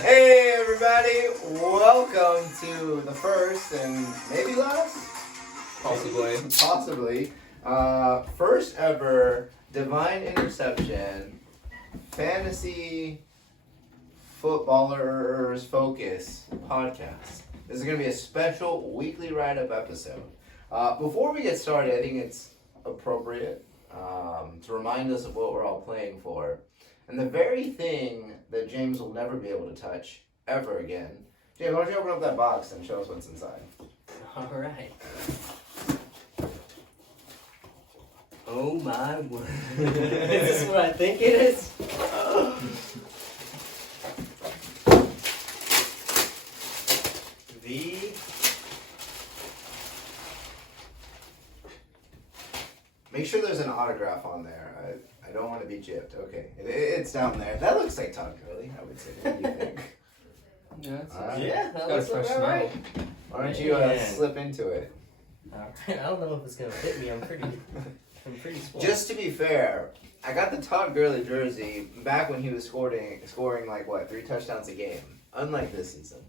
Hey everybody, welcome to the first and maybe last? Possibly. First ever Divine Interception Fantasy Footballers Focus podcast. This is going to be a special weekly write-up episode. Before we get started, I think it's appropriate to remind us of what we're all playing for. And the very thing that James will never be able to touch ever again. James, why don't you open up that box and show us what's inside? All right. Oh my word. Is this what I think it is? Make sure there's an autograph on there. I don't want to be gypped. Okay, it's down there. That looks like Todd Gurley, I would say. What do you think? Yeah, that looks fresh about right. Why don't you slip into it? I don't know if it's gonna fit me. I'm pretty small. Just to be fair, I got the Todd Gurley jersey back when he was scoring like 3 touchdowns a game. Unlike this season.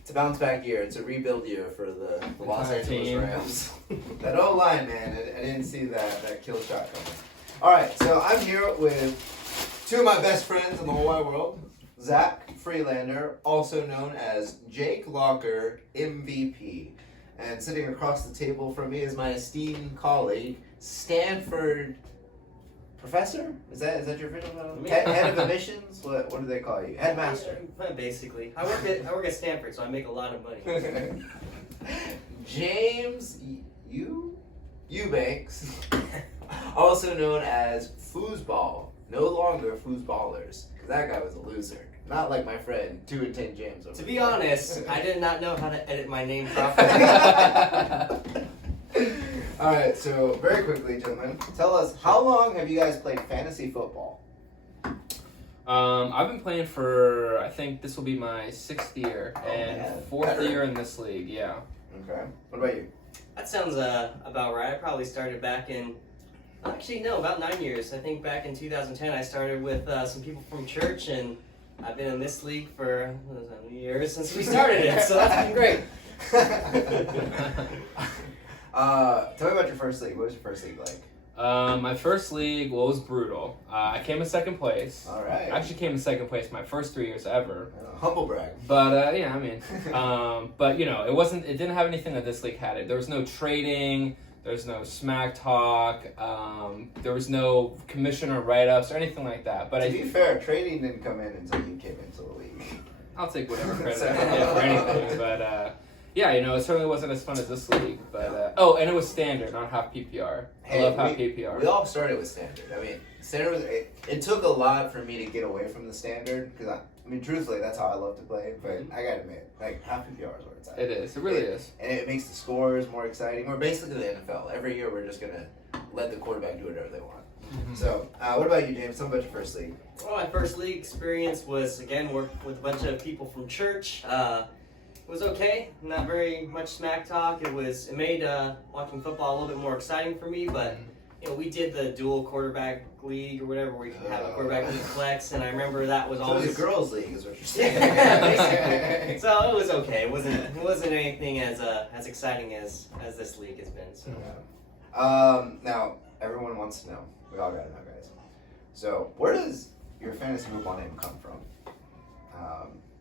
It's a bounce back year. It's a rebuild year for the Los Angeles Rams. That O-line, man. I didn't see that kill shot coming. All right, so I'm here with 2 of my best friends in the whole wide world. Zach Freelander, also known as Jake Locker, MVP. And sitting across the table from me is my esteemed colleague, Stanford Professor? Is that your official title? Head of admissions? What do they call you? Headmaster. Basically. I work at Stanford, so I make a lot of money. James Eubanks, also known as Foosball. No longer Foosballers, because that guy was a loser. Not like my friend 2 and 10 James. To be honest, I did not know how to edit my name properly. All right, so very quickly, gentlemen, tell us, how long have you guys played fantasy football? I've been playing for, I think this will be my 6th year and man. 4th year in this league, yeah. Okay. What about you? That sounds about right. I probably started back in, about 9 years. I think back in 2010 I started with some people from church, and I've been in this league for years since we started it, so that's been great. Tell me about your first league. What was your first league like? My first league was brutal. I came in 2nd place. All right. I actually came in 2nd place my first 3 years ever. Humble brag. But but it didn't have anything that this league had. There was no trading. There was no smack talk. There was no commissioner write-ups or anything like that. But to be fair, trading didn't come in until you came into the league. I'll take whatever credit I can get for anything. But it certainly wasn't as fun as this league. But and it was standard, not half PPR. I love half PPR. We all started with standard. I mean, standard was. It took a lot for me to get away from the standard because truthfully, that's how I love to play. But I gotta admit, like half PPR is where it's at. It is. It really is. And it makes the scores more exciting. We're basically the NFL. Every year, we're just gonna let the quarterback do whatever they want. Mm-hmm. So, what about you, James? Tell me about your first league. Well, my first league experience was, again, working with a bunch of people from church. It was okay. Not very much smack talk. It made watching football a little bit more exciting for me, but we did the dual quarterback league or whatever, where you can have a quarterback league flex, and I remember that was always it was a girls' league, is what you're saying. Basically. So it was okay. It wasn't anything as exciting as this league has been. So. Now everyone wants to know. We all gotta know, guys. So where does your fantasy football name come from?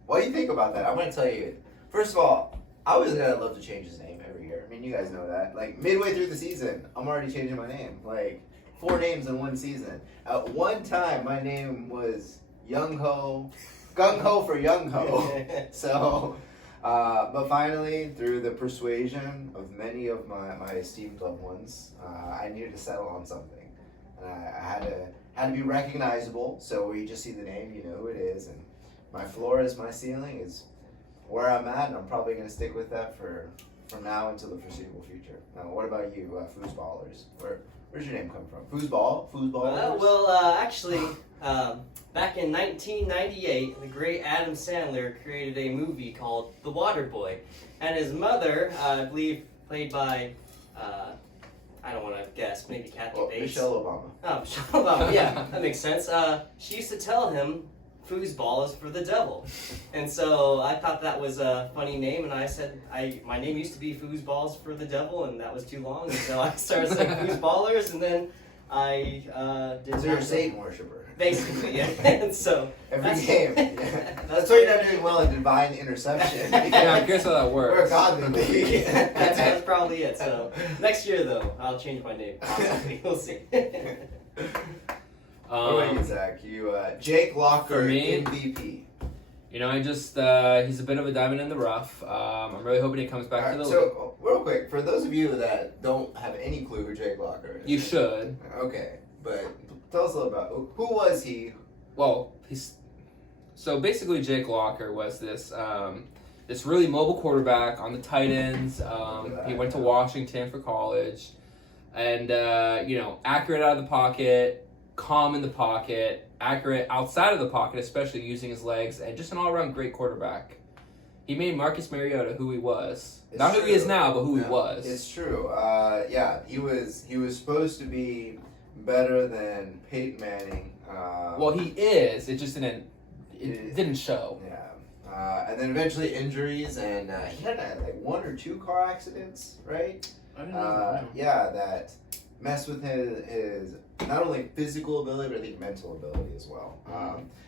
While you think about that, I'm gonna tell you. First of all, I always love to change his name every year. I mean, you guys know that. Like, midway through the season, I'm already changing my name. Like, 4 names in one season. At one time, my name was Young Ho, Gung Ho for Young Ho. So, but finally, through the persuasion of many of my esteemed loved ones, I needed to settle on something. And I had to be recognizable. So where you just see the name, you know who it is. And my floor is my ceiling is where I'm at, and I'm probably going to stick with that from now until the foreseeable future. Now, what about you, Foosballers? Where's your name come from? Foosballers? Back in 1998, the great Adam Sandler created a movie called The Water Boy, and his mother, I believe, played by I don't want to guess. Maybe Kathy Well, Bates. Michelle Obama. Oh, Michelle Obama. Yeah, that makes sense. She used to tell him, "Foosball is for the devil," and so I thought that was a funny name, and I said, my name used to be Foosballs for the devil, and that was too long, and so I started saying Foosballers, and then I did. So you're a Satan worshiper. Basically, yeah. And so Every that's- game. Yeah. That's why you're not doing well in divine interception. Yeah, I guess how that We're a works. godly league. that's probably it. So next year, though, I'll change my name. Possibly, we'll see. What about you, Zach? You, Jake Locker, For me? MVP. You know, I just he's a bit of a diamond in the rough. I'm really hoping he comes back to the league. So, real quick, for those of you that don't have any clue who Jake Locker is. You should. Okay, but tell us a little about who was he? Well, so basically Jake Locker was this this really mobile quarterback on the tight ends. He went to Washington for college, and accurate out of the pocket, calm in the pocket, accurate outside of the pocket, especially using his legs, and just an all-around great quarterback. He made Marcus Mariota who he was. It's Not who he is true. now, but who he Yeah, was. It's true. He was supposed to be better than Peyton Manning. Well, he is. It just didn't. It It didn't show. Yeah. And then eventually injuries, and he had like 1 or 2 car accidents, right? That messed with his not only physical ability, but I think mental ability as well.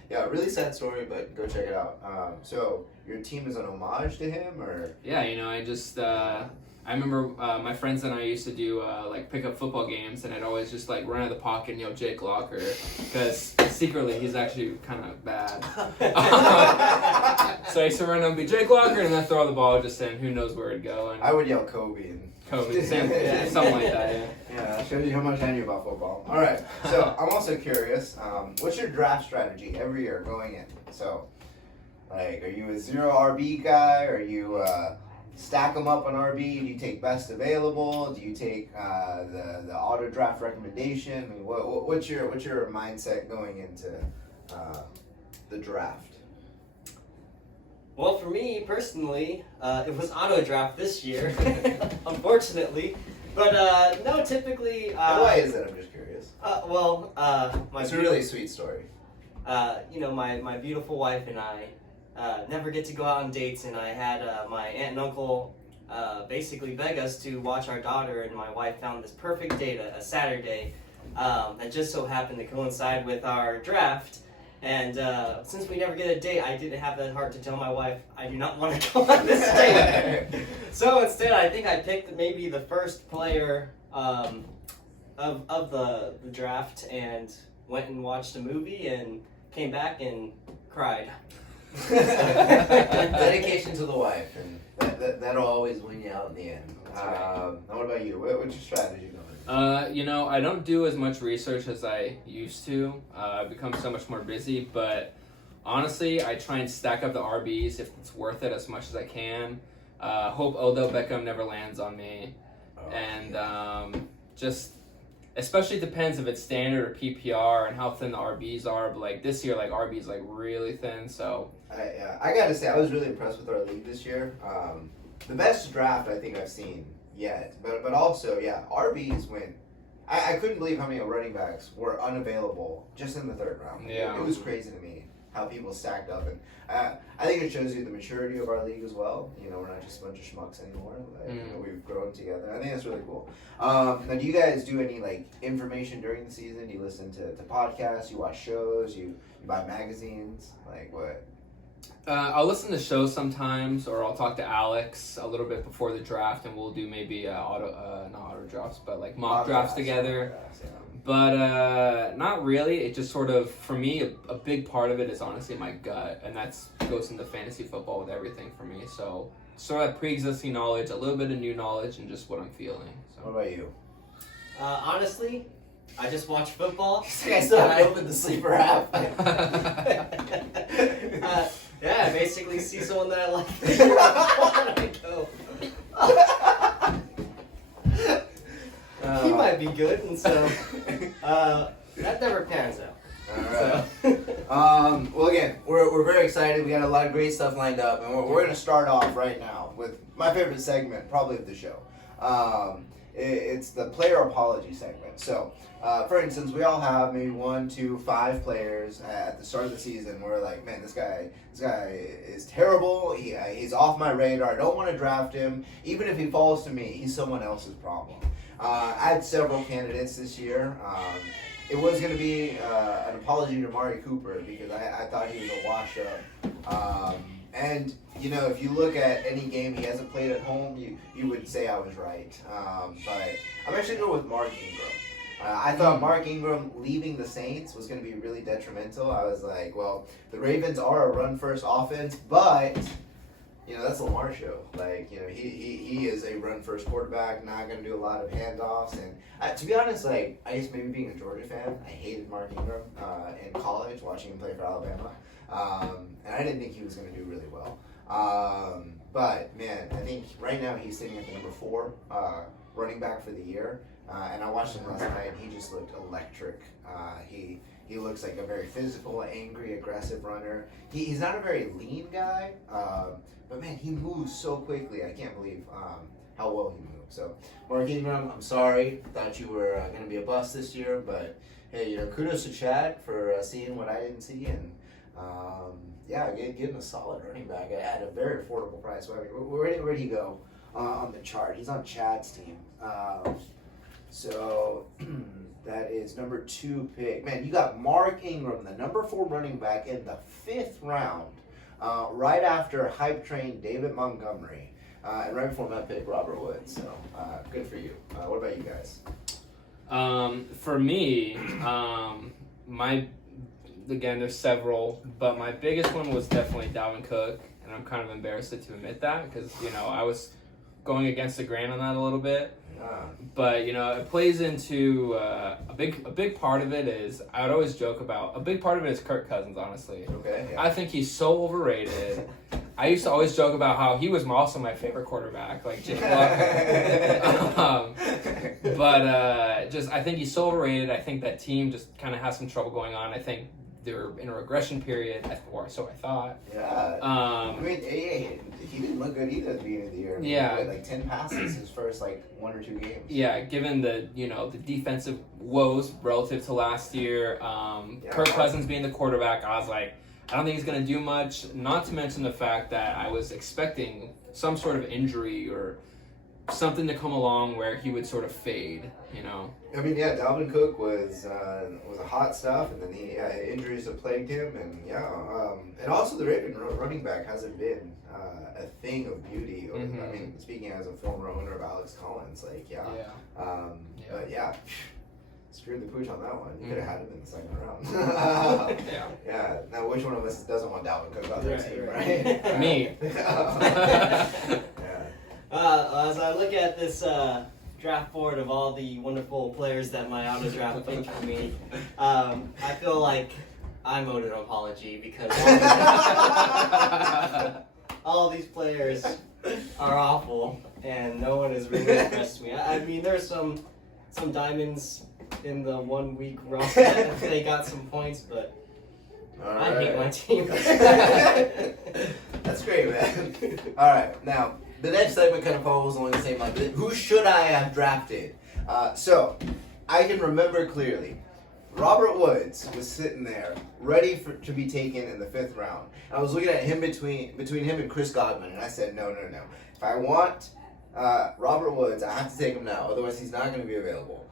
Really sad story, but go check it out. So your team is an homage to him, or? Yeah, I just I remember my friends and I used to do like pickup football games, and I'd always just like run out of the pocket and yell Jake Locker, because secretly he's actually kind of bad. So I used to run up and be Jake Locker, and then throw the ball just in who knows where it'd go. And I would yell Kobe and Kobe, something like that. Yeah. Yeah, shows you how much I knew about football. All right, so I'm also curious. What's your draft strategy every year going in? So, like, are you a 0 RB guy? Are you stack them up on RB? Do you take best available? Do you take the auto draft recommendation? I mean, what's your mindset going into the draft? Well, for me personally, it was auto draft this year, unfortunately. But no, typically. And why is that? I'm just curious. It's a really sweet story. My beautiful wife and I never get to go out on dates, and I had my aunt and uncle basically beg us to watch our daughter, and my wife found this perfect date, a Saturday, that just so happened to coincide with our draft. And since we never get a date, I didn't have the heart to tell my wife I do not want to go on this date. So instead, I think I picked maybe the first player of the draft and went and watched a movie and came back and cried. Dedication to the wife, and that'll always win you out in the end. Now what about you? What's your strategy going? I don't do as much research as I used to. I've become so much more busy, but honestly, I try and stack up the RBs if it's worth it as much as I can. Hope Odell Beckham never lands on me. Just, especially depends if it's standard or PPR and how thin the RBs are, but like this year, like RBs like really thin, so. I gotta say, I was really impressed with our league this year. The best draft I think I've seen yet, but also, RBs went. I couldn't believe how many running backs were unavailable just in the 3rd round. Yeah. It was crazy to me how people stacked up, and I think it shows you the maturity of our league as well. We're not just a bunch of schmucks anymore. We've grown together. I think that's really cool. Now, do you guys do any like information during the season? Do you listen to podcasts? You watch shows? You buy magazines? Like what? I'll listen to shows sometimes, or I'll talk to Alex a little bit before the draft, and we'll do maybe not auto drafts, but like mock drafts together. But not really. It just sort of, for me, a big part of it is honestly my gut, and that goes into fantasy football with everything for me. So sort of pre-existing knowledge, a little bit of new knowledge, and just what I'm feeling. So. What about you? Honestly, I just watch football. I still haven't opened the sleeper app. I basically see someone that I like. And I go. He might be good, and so that never pans out. All right. Well, again, we're very excited. We got a lot of great stuff lined up, and we're going to start off right now with my favorite segment, probably of the show. it's the player apology segment. So, for instance, we all have maybe 1, 2, 5 players at the start of the season. We're like, man, this guy is terrible. He's off my radar. I don't want to draft him. Even if he falls to me, he's someone else's problem. I had several candidates this year. It was going to be an apology to Amari Cooper because I thought he was a wash-up. And, you know, if you look at any game he hasn't played at home, you would say I was right. But I'm actually going with Mark Ingram. I thought Mark Ingram leaving the Saints was going to be really detrimental. I was like, well, the Ravens are a run-first offense, but, you know, that's Lamar show. Like, you know, he is a run-first quarterback, not going to do a lot of handoffs. And to be honest, like, I just maybe being a Georgia fan, I hated Mark Ingram in college, watching him play for Alabama. And I didn't think he was going to do really well. But, man, I think right now he's sitting at the number 4 running back for the year. And I watched him last night, and he just looked electric. He looks like a very physical, angry, aggressive runner. He's not a very lean guy, but, man, he moves so quickly. I can't believe how well he moves. So, Mark Ingram, I'm sorry. Thought you were going to be a bust this year. But, hey, you know, kudos to Chad for seeing what I didn't see. And, yeah, getting a solid running back at a very affordable price. Where'd he go on the chart? He's on Chad's team. So that is number 2 pick. Man, you got Mark Ingram, the number 4 running back in the 5th round, right after hype train David Montgomery, and right before my pick, Robert Woods. So good for you. What about you guys? For me, again, there's several, but my biggest one was definitely Dalvin Cook, and I'm kind of embarrassed to admit that because, you know, I was going against the grain on that a little bit. But, you know, it plays into a big part of it is, I would always joke about, a big part of it is Kirk Cousins, honestly. Okay. Yeah. I think he's so overrated. I used to always joke about how he was also my favorite quarterback, like Jake Luck. But just, I think he's so overrated. I think that team just kind of has some trouble going on. I think they're in a regression period, or so I thought. Yeah. I mean, he didn't look good either at the beginning of the year. I mean, yeah. He had like 10 passes his first like 1 or 2 games. Yeah, given the the defensive woes relative to last year, Kirk Cousins being the quarterback, I was like, I don't think he's going to do much. Not to mention the fact that I was expecting some sort of injury or something to come along where he would sort of fade, you know. I mean, yeah, Dalvin Cook was a hot stuff, and then injuries have plagued him, and and also the Raven running back hasn't been a thing of beauty. Mm-hmm. I mean, speaking as a former owner of Alex Collins, like but yeah. Screwed the pooch on that one. You could have had him in the second round. Yeah. Now, which one of us doesn't want Dalvin Cook on their team, right? Me. As I look at this draft board of all the wonderful players that my auto draft picked for me, I feel like I'm owed an apology because all these players are awful and no one has really impressed me. I mean, there's some diamonds in the 1 week roster that they got some points, but I hate my team. That's great, man. All right, now the next segment kind of follows along the same line. Who should I have drafted? So I can remember clearly. Robert Woods was sitting there, ready to be taken in the 5th round. I was looking at him between him and Chris Godwin, and I said, no. If I want Robert Woods, I have to take him now. Otherwise, he's not going to be available.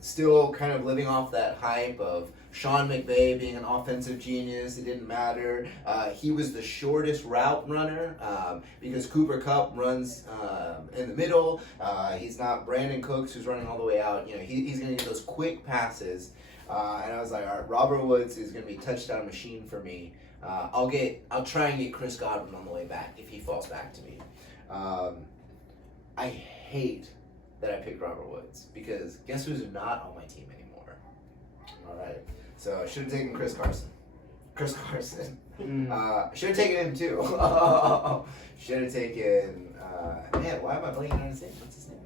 Still kind of living off that hype of Sean McVay being an offensive genius. It didn't matter. He was the shortest route runner because Cooper Kupp runs in the middle. He's not Brandon Cooks who's running all the way out. You know, he's going to get those quick passes. And I was like, all right, Robert Woods is going to be a touchdown machine for me. I'll try and get Chris Godwin on the way back if he falls back to me. I hate that I picked Robert Woods because guess who's not on my team anymore? All right, so I should have taken Chris Carson. Should have taken him too. Should have taken. Man, why am I blanking on his name? What's his name?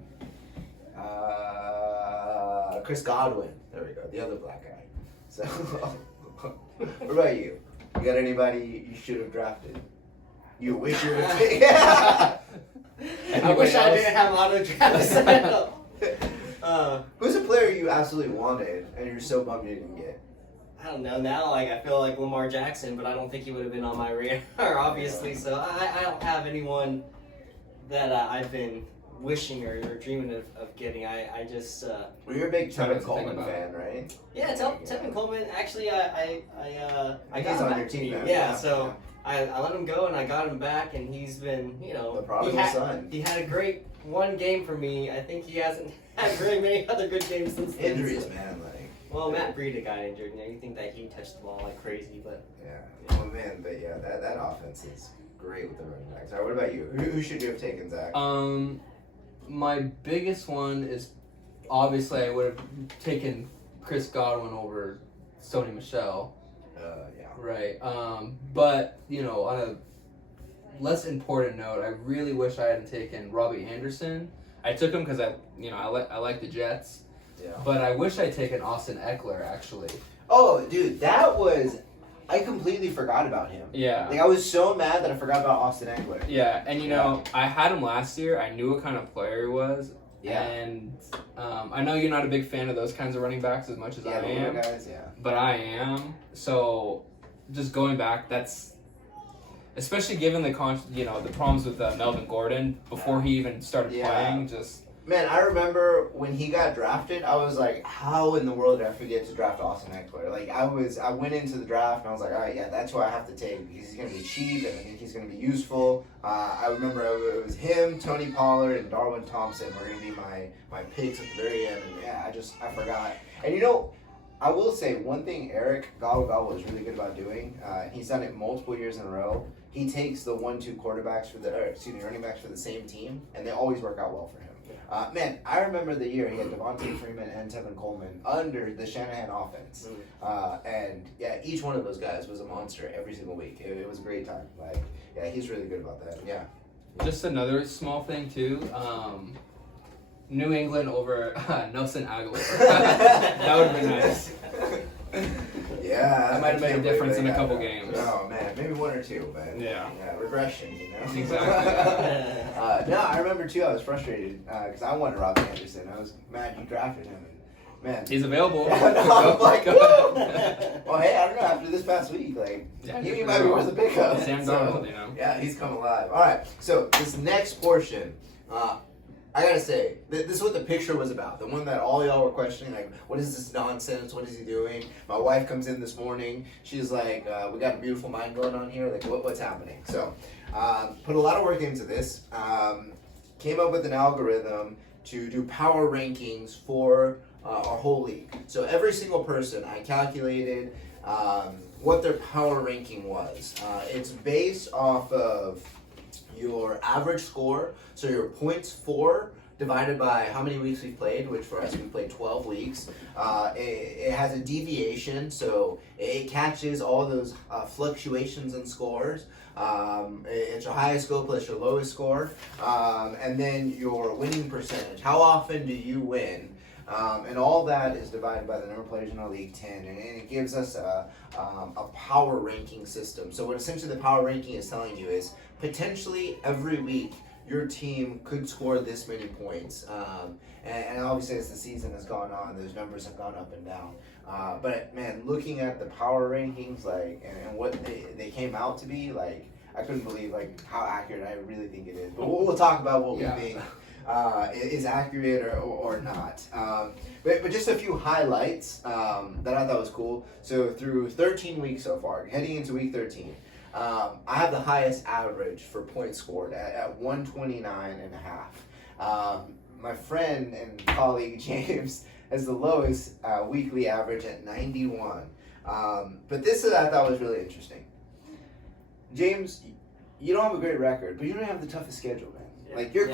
Chris Godwin. There we go. The other black guy. So, what about you? You got anybody you should have drafted? you wish you would have taken. I Anyone wish I else? didn't have Otto Travis. Who's a player you absolutely wanted and you're so bummed you didn't get? I don't know. Now, like, I feel like Lamar Jackson, but I don't think he would have been on my radar, obviously. So I don't have anyone that I've been wishing or dreaming of getting. I just Well, you're a big Trying Tevin to think Coleman about fan, right? yeah. Tevin Coleman. Actually, I He's got him on back your to team me. now. Yeah. So I let him go and I got him back, and he's been The prodigal son. he had a great one game for me. I think he hasn't had very many other good games since then. Injuries, So- man. Like, Well, Matt Breida got injured. You know, you think that he touched the ball like crazy, but yeah. Oh man, but yeah, that offense is great with the running backs. All right, what about you? Who should you have taken, Zach? My biggest one is obviously I would have taken Chris Godwin over Sony Michel. Yeah. Right. But, you know, on a less important note, I really wish I hadn't taken Robbie Anderson. I took him because I like the Jets. Yeah. But I wish I'd taken Austin Eckler, actually. Oh, dude, I completely forgot about him. Yeah. Like, I was so mad that I forgot about Austin Eckler. Yeah, and you know, I had him last year. I knew what kind of player he was. Yeah. And I know you're not a big fan of those kinds of running backs as much as Yeah, I the am. little guys, yeah. But I am. So, just going back, that's especially given the problems with Melvin Gordon before he even started Yeah. playing. Just Man, I remember when he got drafted, I was like, how in the world did I forget to draft Austin Eckler? Like, I went into the draft and I was like, all right, yeah, that's who I have to take because he's going to be cheap and I think he's going to be useful. I remember it was him, Tony Pollard, and Darwin Thompson were going to be my picks at the very end. And yeah, I forgot. And you know, I will say one thing Eric Gobble is really good about doing, he's done it multiple years in a row. He takes the 1-2 running backs for the same team, and they always work out well for him. Man, I remember the year he had Devontae Freeman and Tevin Coleman under the Shanahan offense. And yeah, each one of those guys was a monster every single week. It was a great time. Like, yeah, he's really good about that. Yeah. just another small thing too. New England over Nelson Aguilar. That would have been nice. Yeah. That might have I made a can't difference believe in they a couple got that. games. Oh, man. Maybe one or two, but Yeah. regression, you know? Exactly. No, I remember too, I was frustrated because I wanted Robbie Anderson. I was mad you drafted him. And, man. He's available. Yeah, no, I'm like, Go woo! ahead. Well, hey, I don't know. After this past week, like, Yeah, he might be worth a pickup. Sam So, Darnold, you know. yeah, he's come alive. All right, so this next portion, I gotta say, this is what the picture was about. The one that all y'all were questioning, like, what is this nonsense? What is he doing? My wife comes in this morning. She's like, we got a beautiful mind going on here. Like, what's happening? So, put a lot of work into this. Came up with an algorithm to do power rankings for our whole league. So every single person, I calculated what their power ranking was. It's based off of your average score, so your points for divided by how many weeks we've played, which for us we played 12 weeks. It has a deviation, so it catches all those fluctuations in scores. It's your highest score plus your lowest score, and then your winning percentage. How often do you win? And all that is divided by the number of players in our league, 10, and it gives us a power ranking system. So what essentially the power ranking is telling you is potentially every week your team could score this many points. And obviously as the season has gone on, those numbers have gone up and down. But man, looking at the power rankings, like, and what they came out to be, like, I couldn't believe like how accurate I really think it is. But we'll talk about what we think is accurate or not. But just a few highlights that I thought was cool. So through 13 weeks so far, heading into week 13, I have the highest average for points scored at 129 and a half. My friend and colleague James has the lowest weekly average at 91. But this I thought was really interesting. James, you don't have a great record, but you don't have the toughest schedule, man. Like, you're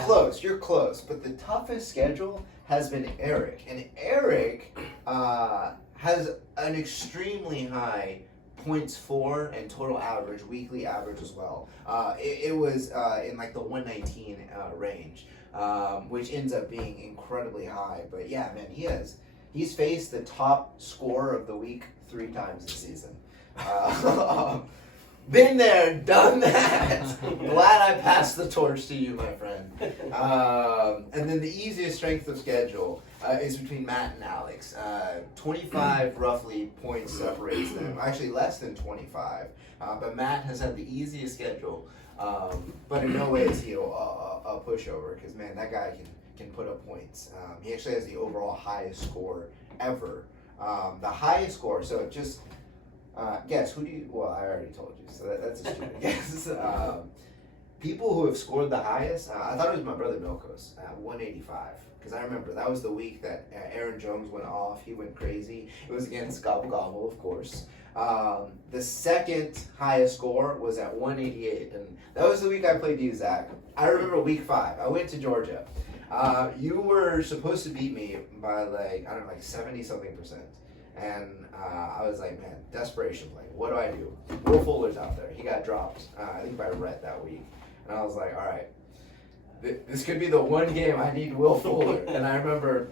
close, but the toughest schedule has been Eric. And Eric has an extremely high points for and total average, weekly average as well. It was in like the 119 range, which ends up being incredibly high. But yeah, man, he's faced the top scorer of the week 3 times this season. Been there, done that. Glad I passed the torch to you, my friend. And then the easiest strength of schedule is between Matt and Alex. 25 roughly points separates them. Actually, less than 25. But Matt has had the easiest schedule. But in no way is he a pushover, because man, that guy can put up points. He actually has the overall highest score ever. The highest score. So just guess who do you? Well, I already told you, so that's a stupid guess. People who have scored the highest. I thought it was my brother Milkos at 185. Because I remember that was the week that Aaron Jones went off. He went crazy. It was against Gobble Gobble, of course. The second highest score was at 188, and that was the week I played you, Zach. I remember week 5. I went to Georgia. You were supposed to beat me by like 70-something%, and I was like, man, desperation play. What do I do? Will Fuller's out there. He got dropped. I think by Rhett that week, and I was like, all right, this could be the one game I need Will Fuller. And I remember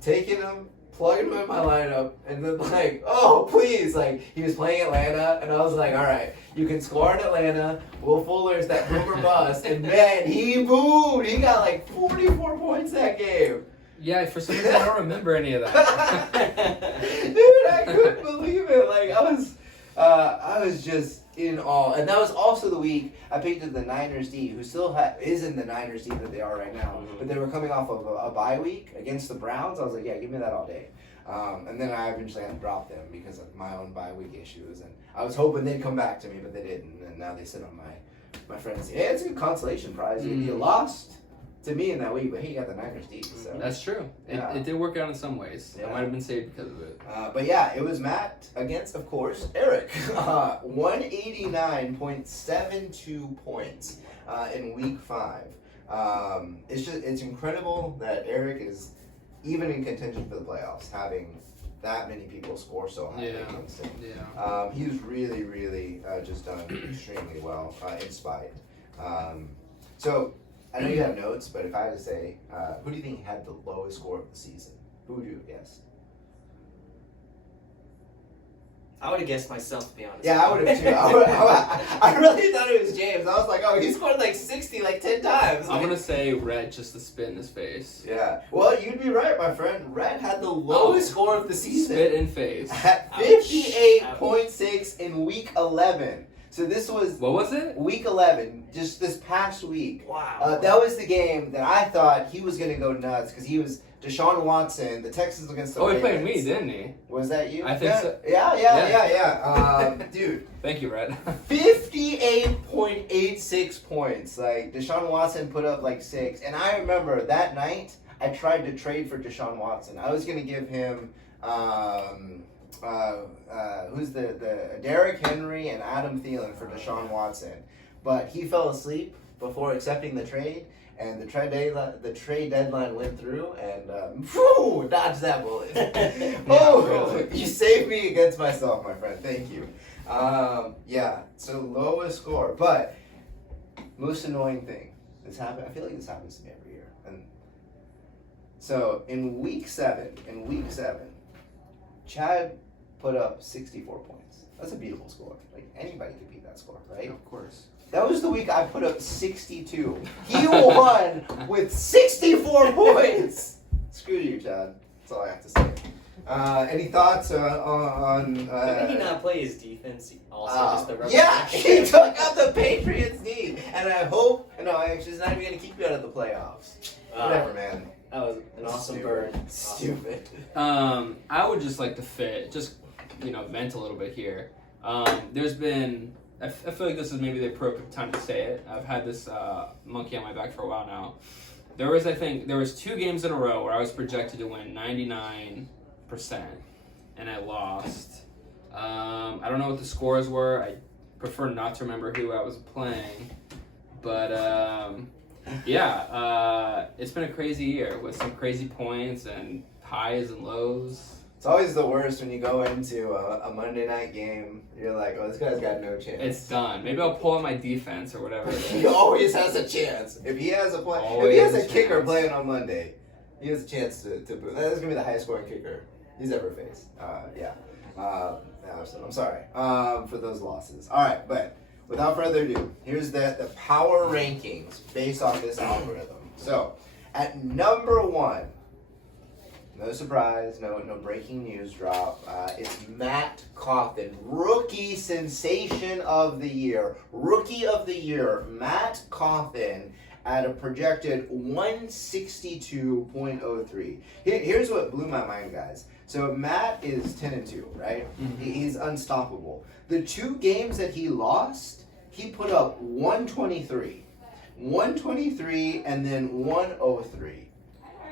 taking him, plugging him in my lineup, and then like, oh please, like he was playing Atlanta, and I was like, all right, you can score in Atlanta. Will Fuller's that boomer bust, and man, he boomed. He got like 44 points that game. Yeah, for some reason I don't remember any of that. Dude, I couldn't believe it. Like I was just in awe. And that was also the week I picked the Niners D, who still is in the Niners D that they are right now. Mm-hmm. But they were coming off of a bye week against the Browns. I was like, yeah, give me that all day. And then I eventually had to drop them because of my own bye week issues. And I was hoping they'd come back to me, but they didn't. And now they sit on my friends. Yeah, it's a good consolation prize. You lost to me in that week, but he got the Niners D. So. That's true. Yeah. It did work out in some ways. Yeah. I might have been saved because of it. But yeah, it was Matt against, of course, Eric. 189.72 points in week 5. It's incredible that Eric is even in contention for the playoffs, having that many people score so high against him. Yeah. He's really, really just done extremely well in spite. So I know you have notes, but if I had to say, who do you think had the lowest score of the season? Who would you guess? I would have guessed myself, to be honest. Yeah, I would have too. I really thought it was James. I was like, oh, he scored like 60 like 10 times. I'm gonna say Red just to spit in his face. Yeah. Well, you'd be right, my friend. Red had the lowest score of the season. Spit in face. At 58.6 in week 11. So this was... What was it? Week 11, just this past week. Wow. That was the game that I thought he was going to go nuts because he was Deshaun Watson, the Texans against the Ravens. He played me, didn't he? Was that you? I think so. Yeah. Dude. Thank you, Red. 58.86 points. Like, Deshaun Watson put up like 6. And I remember that night, I tried to trade for Deshaun Watson. I was going to give him... who's the Derrick Henry and Adam Thielen for Deshaun Watson, but he fell asleep before accepting the trade, and the trade deadline went through, and dodged that bullet. Really. You saved me against myself, my friend. Thank you. Yeah, so lowest score, but most annoying thing. This happened. I feel like this happens to me every year, and so in week 7, Chad put up 64 points. That's a beatable score. Like, anybody could beat that score, right? Of course. That was the week I put up 62. He won with 64 points. Screw you, Chad. That's all I have to say. Any thoughts on Did he not play his defense? Also, just the yeah, he took out the Patriots' D, and I hope. No, actually, it's not even gonna keep you out of the playoffs. Whatever, man. That was an awesome bird. Stupid. I would just like to vent a little bit here. There's been, I feel like this is maybe the appropriate time to say it. I've had this monkey on my back for a while now. There was 2 games in a row where I was projected to win 99%, and I lost. I don't know what the scores were. I prefer not to remember who I was playing, but it's been a crazy year with some crazy points and highs and lows. It's always the worst when you go into a Monday night game. You're like, oh, this guy's got no chance. It's done. Maybe I'll pull out my defense or whatever. He always has a chance. If he has a kicker playing on Monday, he has a chance to boot. That's gonna be the highest scoring kicker he's ever faced. I'm sorry for those losses. All right, but without further ado, here's the power rankings based on this algorithm. So, at number 1, no surprise, no breaking news drop. It's Matt Coffin, rookie sensation of the year. Rookie of the year, Matt Coffin, at a projected 162.03. Here's what blew my mind, guys. So Matt is 10-2, right? Mhm. He's unstoppable. The 2 games that he lost, he put up 123. 123 and then 103.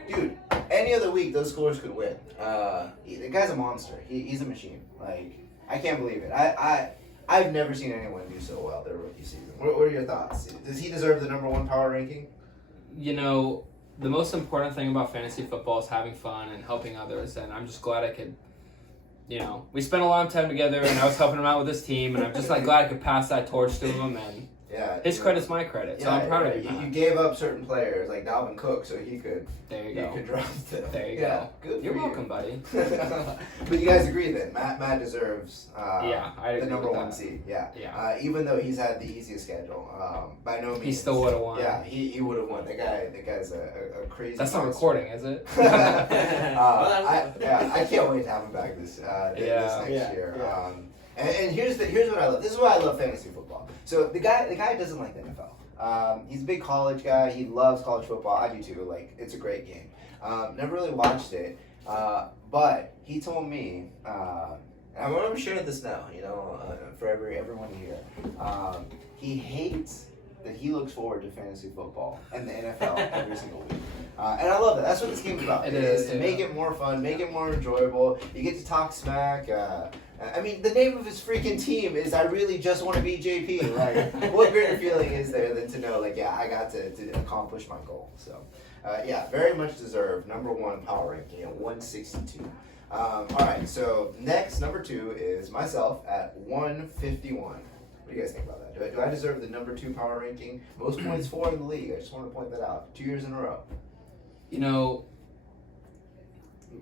Dude, any other week those scores could win. The guy's a monster. He's a machine. Like, I can't believe it. I've never seen anyone do so well their rookie season. What are your thoughts? Does he deserve the number 1 power ranking? You know, the most important thing about fantasy football is having fun and helping others, and I'm just glad I could, we spent a long time together, and I was helping him out with his team, and I'm just glad I could pass that torch to him, and Yeah. his credit's my credit, so I'm proud of you. You gave up certain players like Dalvin Cook so he could There you you go. could draft them. There you Yeah, go. good. You're for welcome, buddy. But you guys agree then? Matt deserves Yeah, I the agree number with 1 that. seed. Yeah. Yeah. Even though he's had the easiest schedule, by no means. He still would have won. Yeah, he would have won. The guy's a crazy. That's not monster. recording, is it? I can't wait to have him back this next year. Yeah. And here's what I love. This is why I love fantasy football. So the guy doesn't like the NFL. He's a big college guy. He loves college football. I do too. Like, it's a great game. Never really watched it, but he told me, and I'm gonna share this now. For everyone to hear. He hates that he looks forward to fantasy football and the NFL every single week. And I love that. That's what this game's about. It is is, to yeah. make it more fun, make it more enjoyable. You get to talk smack. I mean, the name of his freaking team is I really just want to beat JP. Like, what greater feeling is there than to know, like, yeah, I got to accomplish my goal. So, yeah, very much deserved. Number 1 power ranking at 162. All right, so next, number 2 is myself at 151. What do you guys think about that? Do I deserve the number 2 power ranking? Most points for in the league. I just want to point that out. 2 years in a row.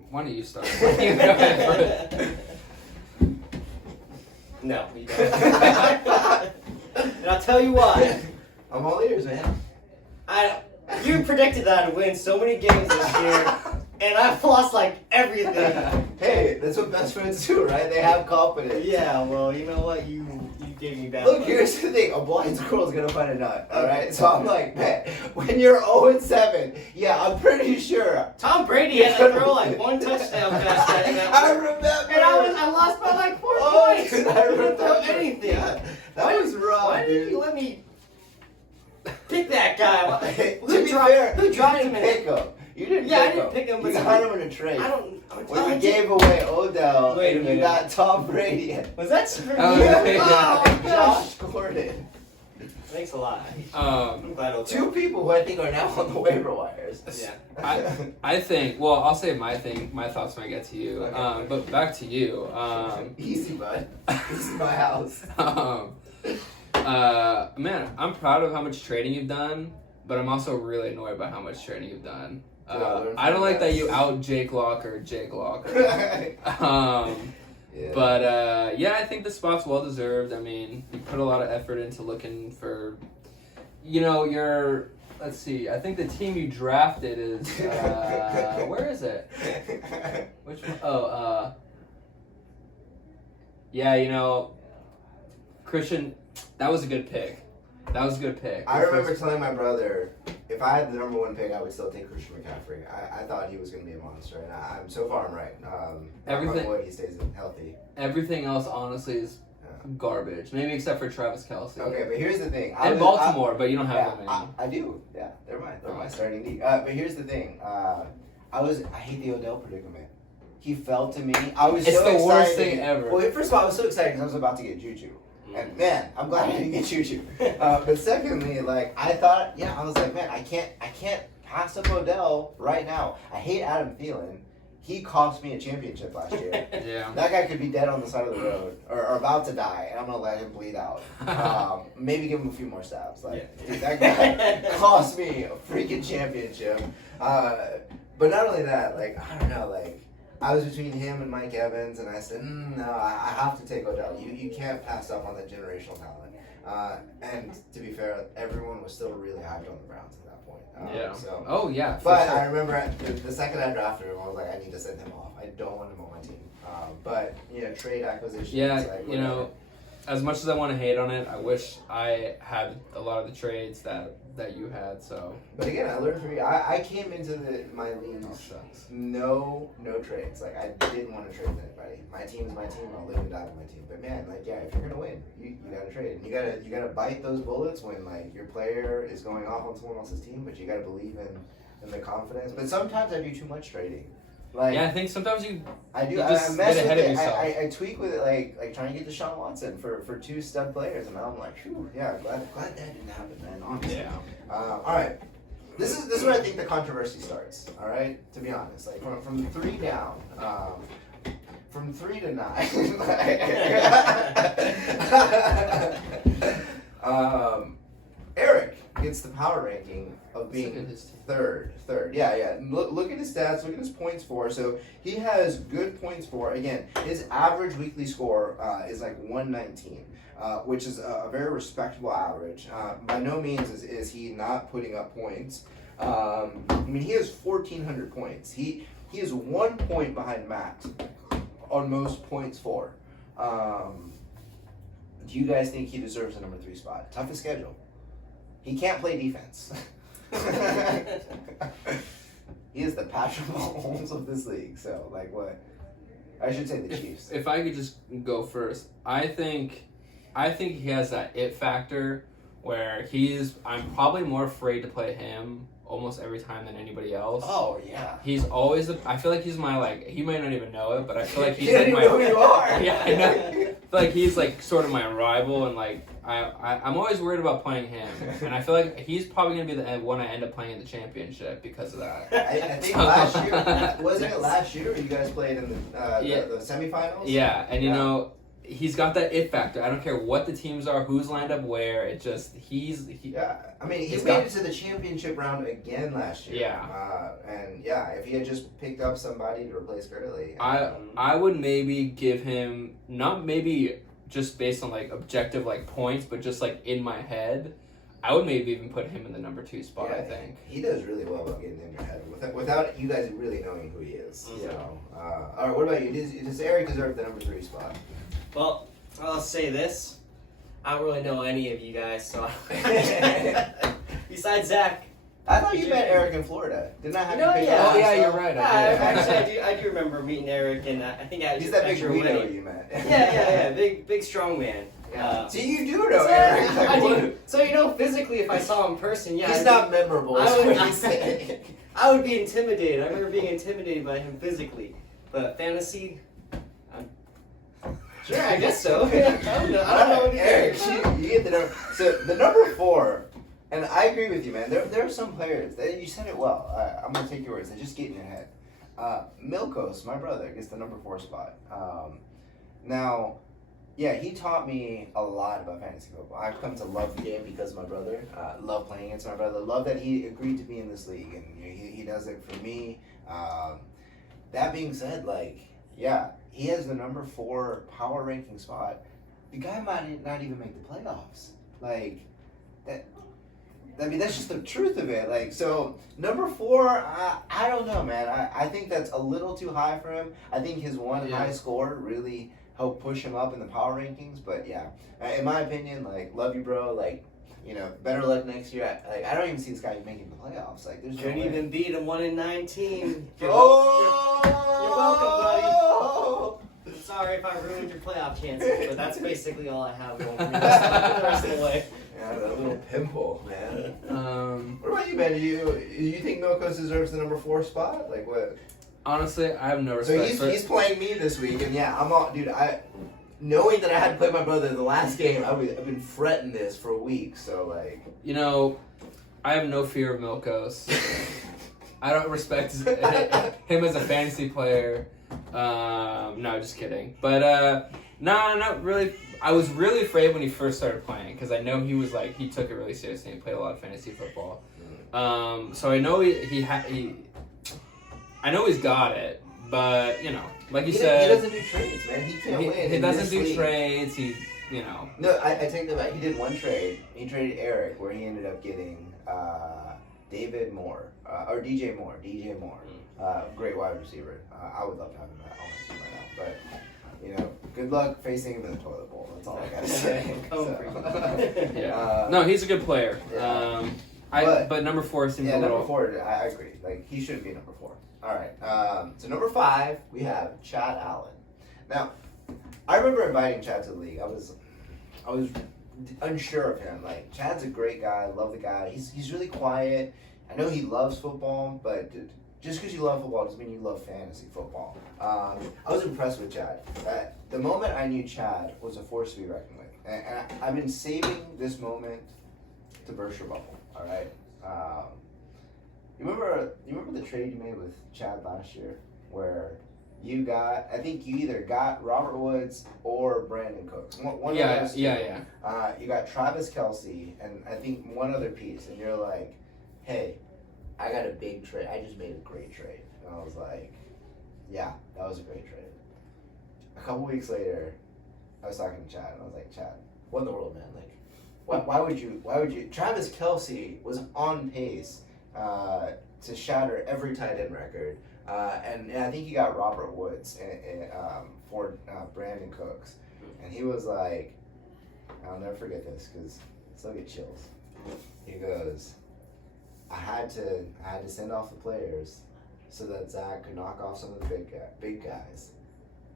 Why don't you start? Why don't you go ahead first? No, you don't. And I'll tell you why. I'm all ears, man. You predicted that I'd win so many games this year, and I've lost everything. Hey, that's what best friends do, right? They have confidence. Yeah, well, you know what? You gave me bad Look, luck. here's the thing. A blind squirrel's gonna find a nut, alright? So I'm like, man, when you're 0-7, yeah, I'm pretty sure. Tom Brady had to throw 1 touchdown pass that I remember. and I lost by 4 Oh, points. dude, I I didn't remember. throw anything. Yeah, that was rough, Why dude. didn't you let me pick that guy? To Who be dropped fair, who you dropped didn't him pick in? him. You didn't Yeah, I pick didn't him. pick him, You but got him in a trade. When you gave away Odell, Wait a and you minute. got Tom Brady and Was that for Oh, you? yeah. Oh my gosh. Josh Gordon. Thanks a lot. Um, I'm glad Odell. 2 people who I think are now on the waiver wires. Yeah. I think. Well, I'll say my thoughts when I get to you. Okay. But back to you. Easy, bud. This is my house. Man, I'm proud of how much trading you've done, but I'm also really annoyed by how much trading you've done. I don't like that you out Jake Locker. Yeah. But yeah, I think the spot's well deserved. I mean, you put a lot of effort into looking for, your. Let's see. I think the team you drafted is where is it? Which one? Oh, yeah. Christian, that was a good pick. That was a good pick. I remember telling my brother, if I had the number 1 pick, I would still take Christian McCaffrey. I thought he was going to be a monster, and I'm so far I'm right. Everything- He stays healthy. Everything else, honestly, is garbage. Maybe except for Travis Kelce. Okay, but here's the thing. And Baltimore, but you don't have them anymore. I do. Yeah, they're my starting league. But here's the thing. I hate the Odell predicament. He fell to me. I was It's so the excited. worst thing ever. Well, first of all, I was so excited because I was about to get Juju. And man, I'm glad I didn't get Juju. But secondly, I thought, I was like, man, I can't pass up Odell right now. I hate Adam Thielen. He cost me a championship last year. Yeah. That guy could be dead on the side of the road or about to die, and I'm gonna let him bleed out. Maybe give him a few more stabs. Dude, that guy cost me a freaking championship. But not only that, I don't know, I was between him and Mike Evans, and I said, no, I have to take Odell. You can't pass up on that generational talent. And to be fair, everyone was still really hyped on the Browns at that point. Yeah. So. Oh yeah. For But sure. I remember the second I drafted him, I was like, I need to send him off. I don't want him on my team. But trade acquisitions. Yeah, like, you know, as much as I want to hate on it, I wish I had a lot of the trades that you had. So. But again, I learned from you. I came into my Oh, leagues shucks. no trades. Like I didn't want to trade with anybody. My team is my team. I'll live and die with my team. But man, like if you're gonna win, you gotta trade. And you gotta bite those bullets when like your player is going off on someone else's team. But you gotta believe in the confidence. But sometimes I do too much trading. Like Yeah, I think sometimes you. I do. You I just mess get with ahead of it. yourself. I tweak with it, like trying to get Deshaun Watson for 2 stud players, and I'm like, phew, yeah, glad that didn't happen, man. Honestly. Yeah. All right. This is where I think the controversy starts. All right. To be honest, like from 3 down, from 3 to 9. Eric gets the power ranking of being third. Yeah. Look at his stats. Look at his points for. So he has good points for. Again, his average weekly score is like 119, which is a very respectable average. By no means is he not putting up points. I mean, he has 1,400 points. He is 1 point behind Matt on most points for. Do you guys think he deserves the number 3 spot? Toughest schedule. He can't play defense. He is the Patrick Mahomes of this league. So, like, what? I should say the Chiefs. If I could just go first, I think he has that it factor where I'm probably more afraid to play him almost every time than anybody else. Oh, yeah. He's always I feel like he's my like he might not even know it, but I feel like he's You don't like even my know who you are. Yeah, I know. I feel like he's like sort of my rival, and like I'm always worried about playing him, and I feel like he's probably gonna be the one I end up playing in the championship because of that. I think last year, wasn't it last year you guys played in the semifinals? Yeah, and you know, he's got that it factor. I don't care what the teams are, who's lined up where. It just Yeah, I mean, he he's made it to the championship round again last year. Yeah. And yeah, if he had just picked up somebody to replace Gurley, I would maybe give him not maybe just based on like objective like points, but just like in my head, I would maybe even put him in the number 2 spot. yeah, I think he does really well about getting in your head without you guys really knowing who he is. Mm-hmm. So, all right, what about you? Does Eric deserve the number 3 spot? Well, I'll say this. I don't really know any of you guys, so besides Zach. I thought you met Eric in Florida. Didn't I have No, you pick yeah. up? Oh, yeah, you're right. Actually, I do remember meeting Eric, and I think at He's that big your Guido wedding. you met. Yeah, big strong man. See, you do know Eric. Like, I what- do. So physically, if I saw him in person, yeah, He's I'd not memorable. I Is would- what he's saying. I would be intimidated. I remember being intimidated by him physically, but fantasy. Sure, I guess so. I don't know. I don't know what to Eric, think. you get the number. So the number 4, and I agree with you, man. There are some players that you said it well. I'm gonna take your words. They just get in your head. Milkos, my brother, gets the number 4 spot. Now, yeah, he taught me a lot about fantasy football. I've come to love the game because of my brother. Love playing against my brother. Love that he agreed to be in this league, and he does it for me. That being said, like, yeah, he has the number 4 power ranking spot. The guy might not even make the playoffs. Like, that. I mean, that's just the truth of it. Like, so number 4, I don't know, man. I think that's a little too high for him. I think his one high score really helped push him up in the power rankings. But yeah, in my opinion, like, love you, bro. Like, better luck next year. I don't even see this guy making the playoffs. Like, there's no Couldn't way. even beat a 1-19. Oh! You're welcome, buddy. Sorry if I ruined your playoff chances, but that's basically all I have going for me the rest of the way. Yeah, that little pimple, man. What Um, about you, man? Do you think Milkos deserves the number 4 spot? Like, what? honestly, I have no So respect for he's playing me this week, and yeah, I'm all, dude. Knowing that I had to play my brother in the last game, I've been fretting this for weeks. So like, I have no fear of Milkos. I don't respect him as a fantasy player. No, just kidding. But nah, not really. I was really afraid when he first started playing because I know he took it really seriously and played a lot of fantasy football. So I know I know he's got it, But, you know, like you He said, doesn't do trades, man. He can't win. he in doesn't this do league. trades. He, you know. No, I take that back. He did one trade. He traded Eric, where he ended up getting David Moore, or DJ Moore. Great wide receiver. I would love to have him on my team right now. But, you know, good luck facing him in the toilet bowl. That's all I got to say. Yeah. No, he's a good player. Yeah. But number 4 seems a little... number 4, I agree. Like, he should be number 4. All right. So number 5, we have Chad Allen. Now, I remember inviting Chad to the league. I was unsure of him. Like, Chad's a great guy. I love the guy. He's really quiet. I know he loves football, but just because you love football doesn't mean you love fantasy football. I was impressed with Chad. The moment I knew Chad was a force to be reckoned with. And I've been saving this moment to burst your bubble. All right. You remember the trade you made with Chad last year, where you got, I think you either got Robert Woods or Brandon Cooks. One of those two. Yeah. You got Travis Kelce and I think one other piece, and you're like, hey, I got a big trade. I just made a great trade. And I was like, yeah, that was a great trade. A couple weeks later, I was talking to Chad, and I was like, Chad, what in the world, man? Like, why would you? Travis Kelce was on pace to shatter every tight end record, and I think he got Robert Woods for Brandon Cooks, and he was like, I'll never forget this because I still get chills. He goes, I had to send off the players so that Zach could knock off some of the big guys,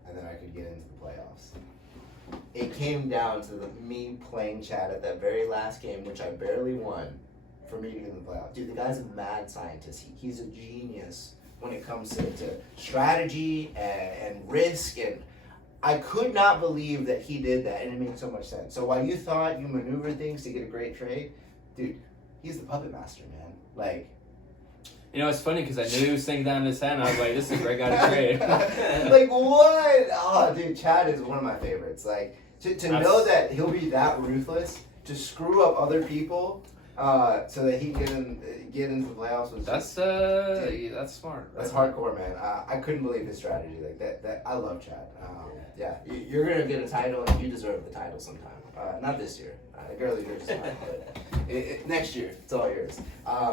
and then I could get into the playoffs. It came down to me playing Chad at that very last game, which I barely won, for me to get in the playoffs. Dude, the guy's a mad scientist. He's a genius when it comes to strategy and risk, and I could not believe that he did that, and it made so much sense. So while you thought you maneuvered things to get a great trade, dude, he's the puppet master, man. Like, You know, it's funny because I knew he was sitting down in his hand. I was like, this is a great guy to trade. like, what? Oh, dude, Chad is one of my favorites. Like, to know that he'll be that ruthless to screw up other people so that he can get into the playoffs was that's smart. that's hardcore, man. I couldn't believe his strategy. Like that I love Chad. Yeah, you're gonna get a title, and you deserve the title sometime. Not this year. Early years is fine, but next year it's all yours.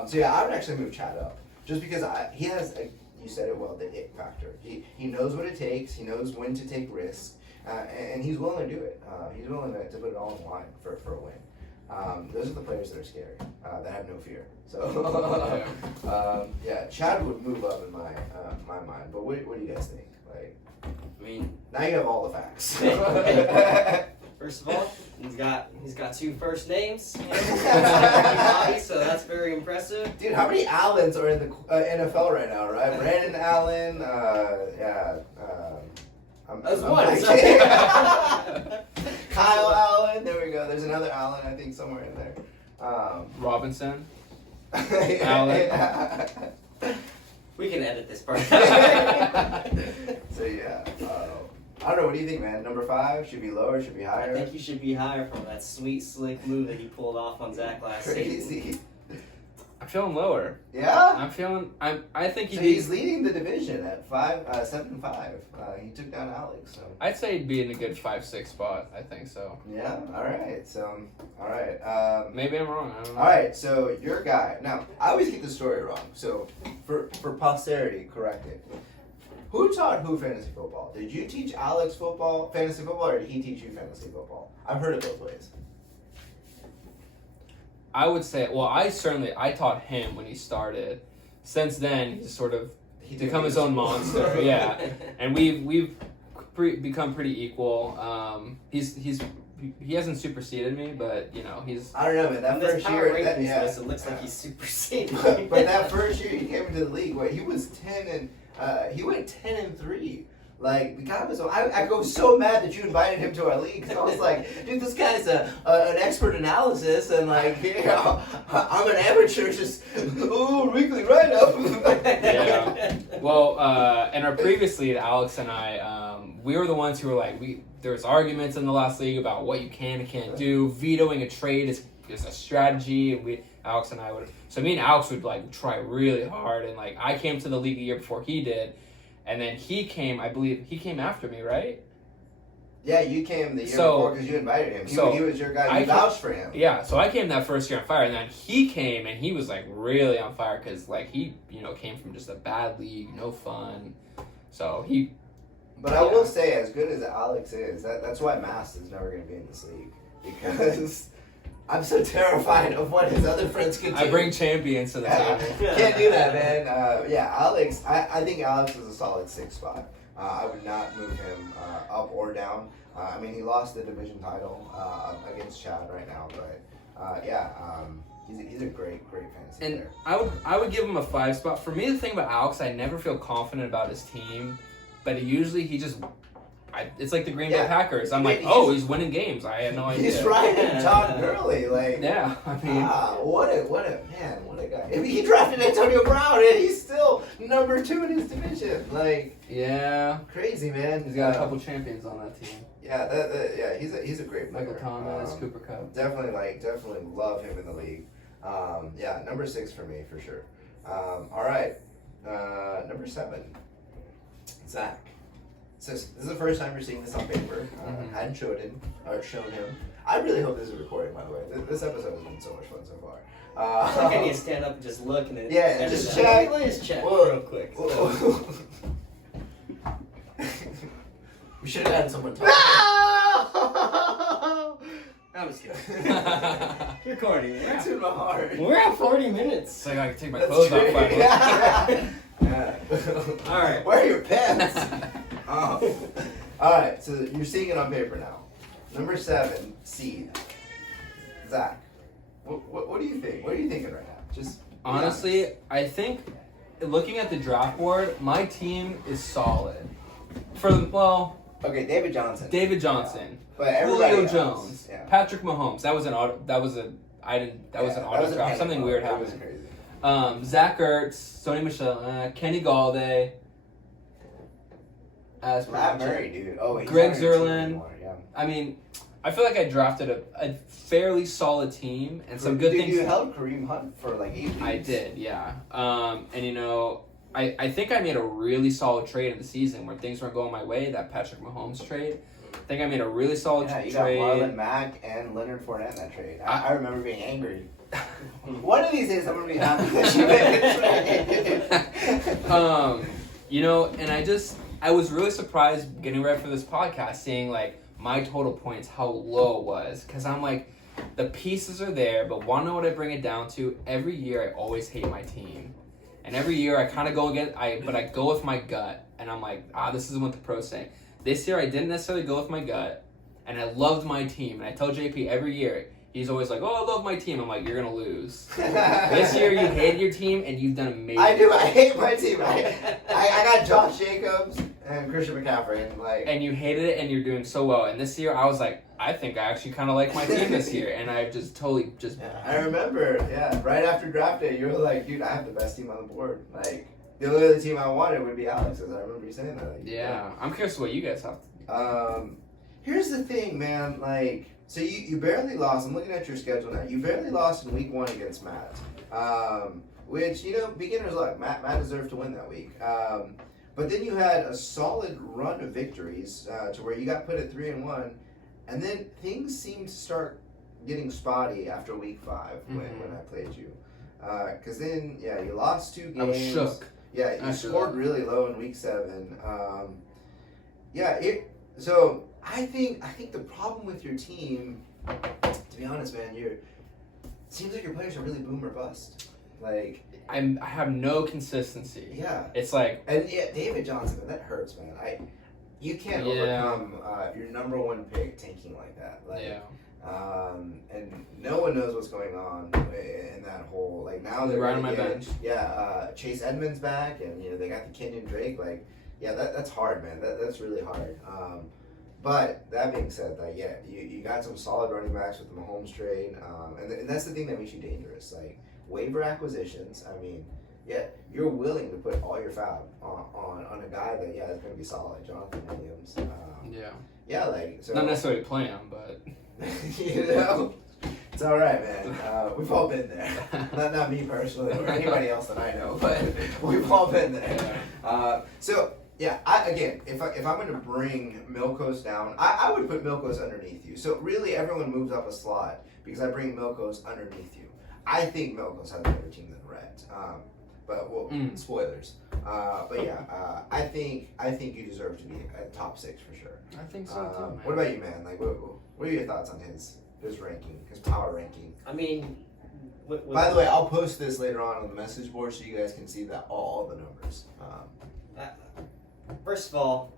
So yeah, I would actually move Chad up just because he has. You said it well, the it factor. He knows what it takes. He knows when to take risks, and he's willing to do it. He's willing to put it all on the line for a win. Those are the players that are scary, that have no fear. So, yeah, Chad would move up in my mind. But what do you guys think? Like, I mean, now you have all the facts. first of all, he's got 2 first names, so that's very impressive. Dude, how many Allens are in the NFL right now? Right, Brandon Allen. That's I'm one. blanking. Kyle Allen. There we go. There's another Allen, I think, somewhere in there. Robinson. Allen. We can edit this part. So yeah, I don't know. What do you think, man? Number 5 should be lower, should be I higher. think you should be higher from that sweet, slick move that he pulled off on Zach last season. Crazy. I'm feeling lower. Yeah. I think So he's leading the division at 7-5. He took down Alex. So. I'd say he'd be in a good 5-6 spot. I think so. Yeah. All right. So, all right. Maybe I'm wrong. I don't know. All right. So your guy. Now I always get the story wrong. So for posterity, correct it. Who taught who fantasy football? Did you teach Alex fantasy football, or did he teach you fantasy football? I've heard it both ways. I would say, well, I taught him when he started. Since then, he's sort of become his own monster. Yeah, and we've become pretty equal. He hasn't superseded me, but you know he's. I don't know, man. That This first power year, rankings list, it looks like he's superseding. but that first year he came into the league, he was 10 and he went 10-3. Like, the guy was. I go so mad that you invited him to our league, because I was like, dude, this guy's an expert analysis, and like, you know, I'm an amateur, just weekly write up. Yeah. Well, in our previous league, Alex and I, we were the ones who were like, there was arguments in the last league about what you can and can't do. Vetoing a trade is a strategy, and Alex and I would. So me and Alex would like try really hard, and like I came to the league the year before he did. and then he came. I believe he came after me, right? Yeah, you came the year So- before because you invited him. so He was your guy. I You came- vouched for him. Yeah, so I came that first year on fire, and then he came, and he was like really on fire because like he, came from just a bad league, no fun. So he, But I Yeah. will say, as good as Alex is, that's why Mast is never going to be in this league because I'm so terrified of what his other friends could do. I bring champions to the Yeah, table. can't do that, man. Alex. I think Alex is a solid 6 spot. I would not move him up or down. I mean, he lost the division title against Chad right now, but he's a great fantasy And player. I would give him a 5 spot. For me, the thing about Alex, I never feel confident about his team, but it's like the Green Bay Yeah. Packers. I'm like, He's- he's winning games. I had no idea. He's riding Todd Gurley, like. Yeah, I mean, What a guy! I mean, he drafted Antonio Brown, and he's still number 2 in his division. Like, yeah, crazy, man. he's got a couple champions on that team. Yeah, he's a great player. Michael Thomas, Cooper Kupp. Definitely love him in the league. Number 6 for me for sure. All right, number 7, Zach. So this is the first time you're seeing this on paper. Hadn't shown him. I really hope this is recording, by the way. This episode has been so much fun so far. I think I need to stand up and just look and then. Yeah, edit just that. check. Let me just check Whoa. real quick. Whoa. We should have had someone talk. No! I'm just kidding. Recording. It's in my heart. We're at 40 minutes. So I gotta take my That's clothes true. off finally. Yeah. All right. Where are your pens? Oh. All right, so you're seeing it on paper now. Number 7, seed. Zach, what do you think? What are you thinking right now? Just be Honestly, I think looking at the draft board, my team is solid. honest. Okay, David Johnson. David Johnson, But everybody Julio else, Jones, Yeah. Patrick Mahomes. That was an auto. That was an auto draft. panic Something mode. weird It was happened. crazy. Zach Ertz, Sony Michel, Kenny Galladay. As per Matt mentioned. Murray, dude. Oh, he's Greg not on your team Zuerlein. anymore, Yeah. I mean, I feel like I drafted a fairly solid team and some good Dude, things. You held Kareem Hunt for like 8 weeks. I did, yeah. And I think I made a really solid trade in the season where things weren't going my way. That Patrick Mahomes trade. I think I made a really solid Yeah, you trade. got Marlon Mack and Leonard Fournette in that trade. I remember being angry. Hmm. One of these days I'm gonna be happy that you made a trade. And I was really surprised getting ready for this podcast, seeing like my total points, how low it was, because I'm like, the pieces are there, but want to know what I bring it down to? Every year I always hate my team, and every year I kind of go but I go with my gut, and I'm like, this isn't what the pros say. This year I didn't necessarily go with my gut, and I loved my team, and I tell JP every year. He's always like, I love my team. I'm like, you're going to lose. This year you hated your team, and you've done amazing. I do. I hate my team. I got Josh Jacobs and Christian McCaffrey, and like. And you hated it, and you're doing so well. And this year, I was like, I think I actually kind of like my team this year. And I just totally just... Yeah, I remember. Yeah, right after draft day, you were like, dude, I have the best team on the board. Like, the only other team I wanted would be Alex's. I remember you saying that. Like, Yeah. I'm curious what you guys have to... Here's the thing, man. Like, so you barely lost. I'm looking at your schedule now. You barely lost in week 1 against Matt, which beginner's luck. Matt deserved to win that week. But then you had a solid run of victories to where you got put at 3-1, and then things seemed to start getting spotty after week 5 when I played you. Because then you lost 2 games. I was shook. Yeah, you After scored that. really low in week 7. So I think the problem with your team, to be honest, man, it seems like your players are really boom or bust. Like I have no consistency. yeah, It's like... and David Johnson, man, that hurts, man. You can't overcome your number 1 pick tanking like that. Like, Yeah. And no one knows what's going on in that whole, like, now they're Right on gonna my get- bench. Yeah, Chase Edmonds back, and they got the Kenyon Drake. Like, yeah, that's hard, man. That's really hard. But that being said, like, yeah, you got some solid running backs with the Mahomes trade, and that's the thing that makes you dangerous. Like, waiver acquisitions. I mean, yeah, you're willing to put all your fab on a guy that is going to be solid, Jonathan Williams. Yeah, like so. Not necessarily play him, but... It's all right, man. We've all been there. Not me personally, or anybody else that I know, but we've all been there. So Yeah, if I'm going to bring Milkos down, I would put Milkos underneath you. So really, everyone moves up a slot because I bring Milkos underneath you. I think Milkos has a better team than Rhett. But spoilers. But yeah, I think you deserve to be at top 6 for sure. I think so too, man. What about you, man? Like, what are your thoughts on his ranking, his power ranking? I mean, By the way, I'll post this later on the message board so you guys can see that all the numbers. First of all,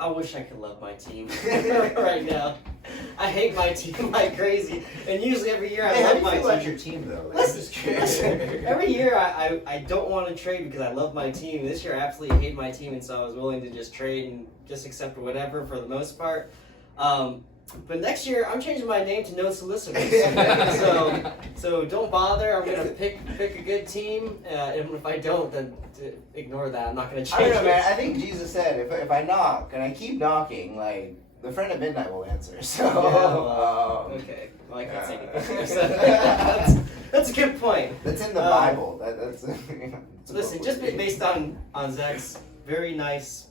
I wish I could love my team right now. I hate my team like crazy, and usually every year I love my team. How do you feel about your team though? Like, I'm just curious. Every year I don't want to trade because I love my team. This year I absolutely hate my team, and so I was willing to just trade and just accept whatever for the most part. But next year I'm changing my name to No Solicitors. so don't bother. I'm gonna pick a good team, and if I don't, then ignore that. I'm not gonna change. I don't know, it. man. I think Jesus said, if I knock and I keep knocking, like the friend at midnight will answer. So okay. Well, I can't say anything. So that's a good point. That's in the Bible. That's listen, just based on Zach's very nice.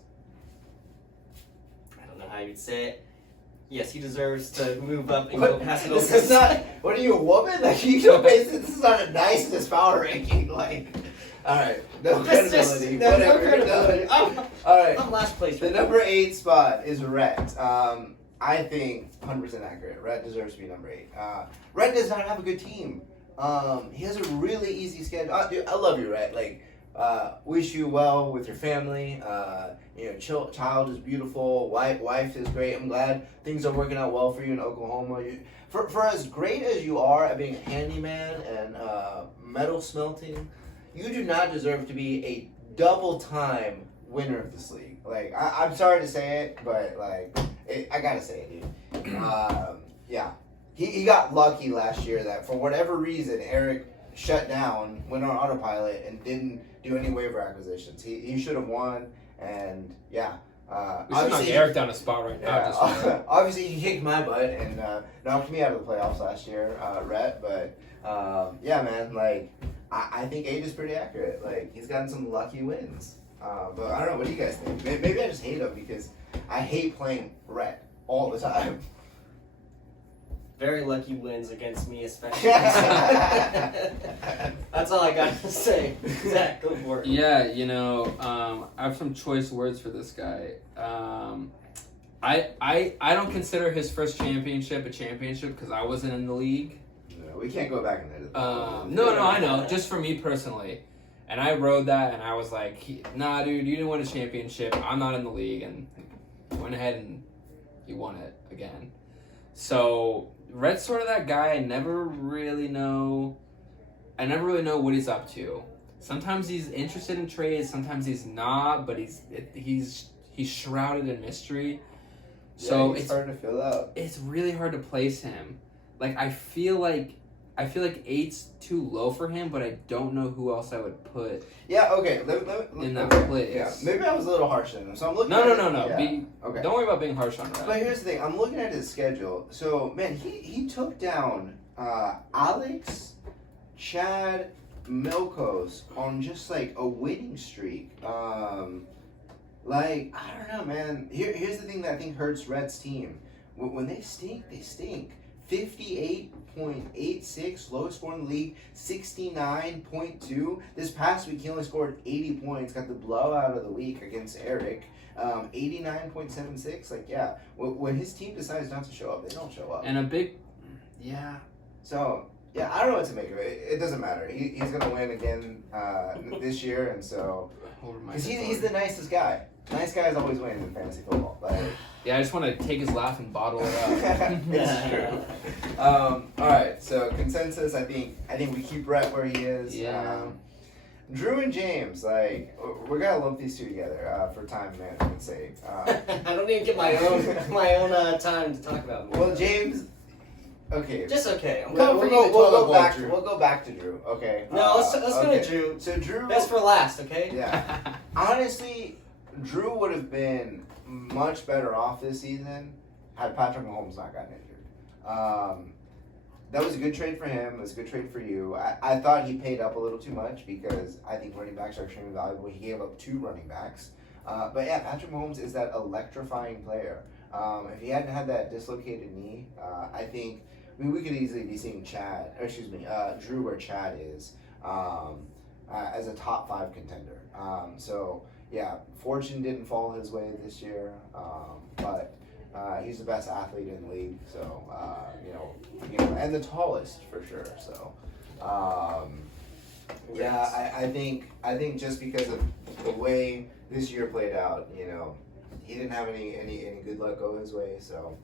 I don't know how you'd say it. Yes, he deserves to move up and go past This is not. What are you, a woman? Like you don't this is not a niceness power ranking. Like, all right, no credibility. No Whatever. credibility. All right. I'm last place. The number 8 spot is Rhett. I think 100% accurate. Rhett deserves to be number 8. Rhett does not have a good team. He has a really easy schedule. Dude, I love you, Rhett. Like, wish you well with your family. Child is beautiful. Wife is great. I'm glad things are working out well for you in Oklahoma. For as great as you are at being a handyman and metal smelting, you do not deserve to be a double-time winner of this league. Like, I'm sorry to say it, but like, I gotta say it, dude. Yeah, he got lucky last year that for whatever reason Eric shut down, went on autopilot, and didn't do any waiver acquisitions. He should have won, and yeah. We should knock Eric down a spot right now. Yeah, obviously, he kicked my butt and knocked me out of the playoffs last year, Rhett. But yeah, man, like I think 8 is pretty accurate. Like he's gotten some lucky wins. But I don't know. What do you guys think? Maybe I just hate him because I hate playing Rhett all the time. Very lucky wins against me, especially. That's all I got to say. Zach, go for it. Yeah, I have some choice words for this guy. I don't consider his first championship a championship because I wasn't in the league. No, we can't go back and edit. No, I know. Just for me personally. And I wrote that, and I was like, nah, dude, you didn't win a championship. I'm not in the league. And went ahead and he won it again. So Rhett's sort of that guy. I never really know what he's up to. Sometimes he's interested in trades, sometimes he's not, but he's shrouded in mystery. So it's hard to fill out. It's really hard to place him. Like I feel like 8's too low for him, but I don't know who else I would put. Yeah, okay. In that place. Yeah, maybe I was a little harsh on him. So I'm looking. No. Yeah. Okay. Don't worry about being harsh on Rhett. But here's the thing. I'm looking at his schedule. So man, he took down Alex, Chad, Milkos on just like a winning streak. Like I don't know, man. Here's the thing that I think hurts Rhett's team. When they stink, they stink. 58.86, lowest score in the league, 69.2. This past week, he only scored 80 points, got the blowout of the week against Eric, 89.76. Like, yeah, when his team decides not to show up, they don't show up. And yeah. So, yeah, I don't know what to make of it. It doesn't matter. He's going to win again this year, and so, because he's the nicest guy. Nice guys always win in fantasy football. But yeah, I just want to take his laugh and bottle it up. It's true. All right, so consensus. I think we keep Rhett where he is. Yeah. Drew and James, like we're gonna lump these two together for time management's sake. I don't even get my own time to talk about. Well, James. Okay. Just okay. I'm We'll coming for you. we'll go back to Drew. Okay. No, let's go to Drew. So Drew. Best for last, okay? Yeah. Honestly, Drew would have been much better off this season had Patrick Mahomes not gotten injured. that was a good trade for him. It was a good trade for you. I thought he paid up a little too much because I think running backs are extremely valuable. He gave up 2 running backs. But yeah, Patrick Mahomes is that electrifying player. If he hadn't had that dislocated knee, I think we could easily be seeing Drew where Chad is as a top 5 contender. So yeah, fortune didn't fall his way this year, but he's the best athlete in the league. So and the tallest for sure. So yeah, I think just because of the way this year played out, he didn't have any good luck go his way. So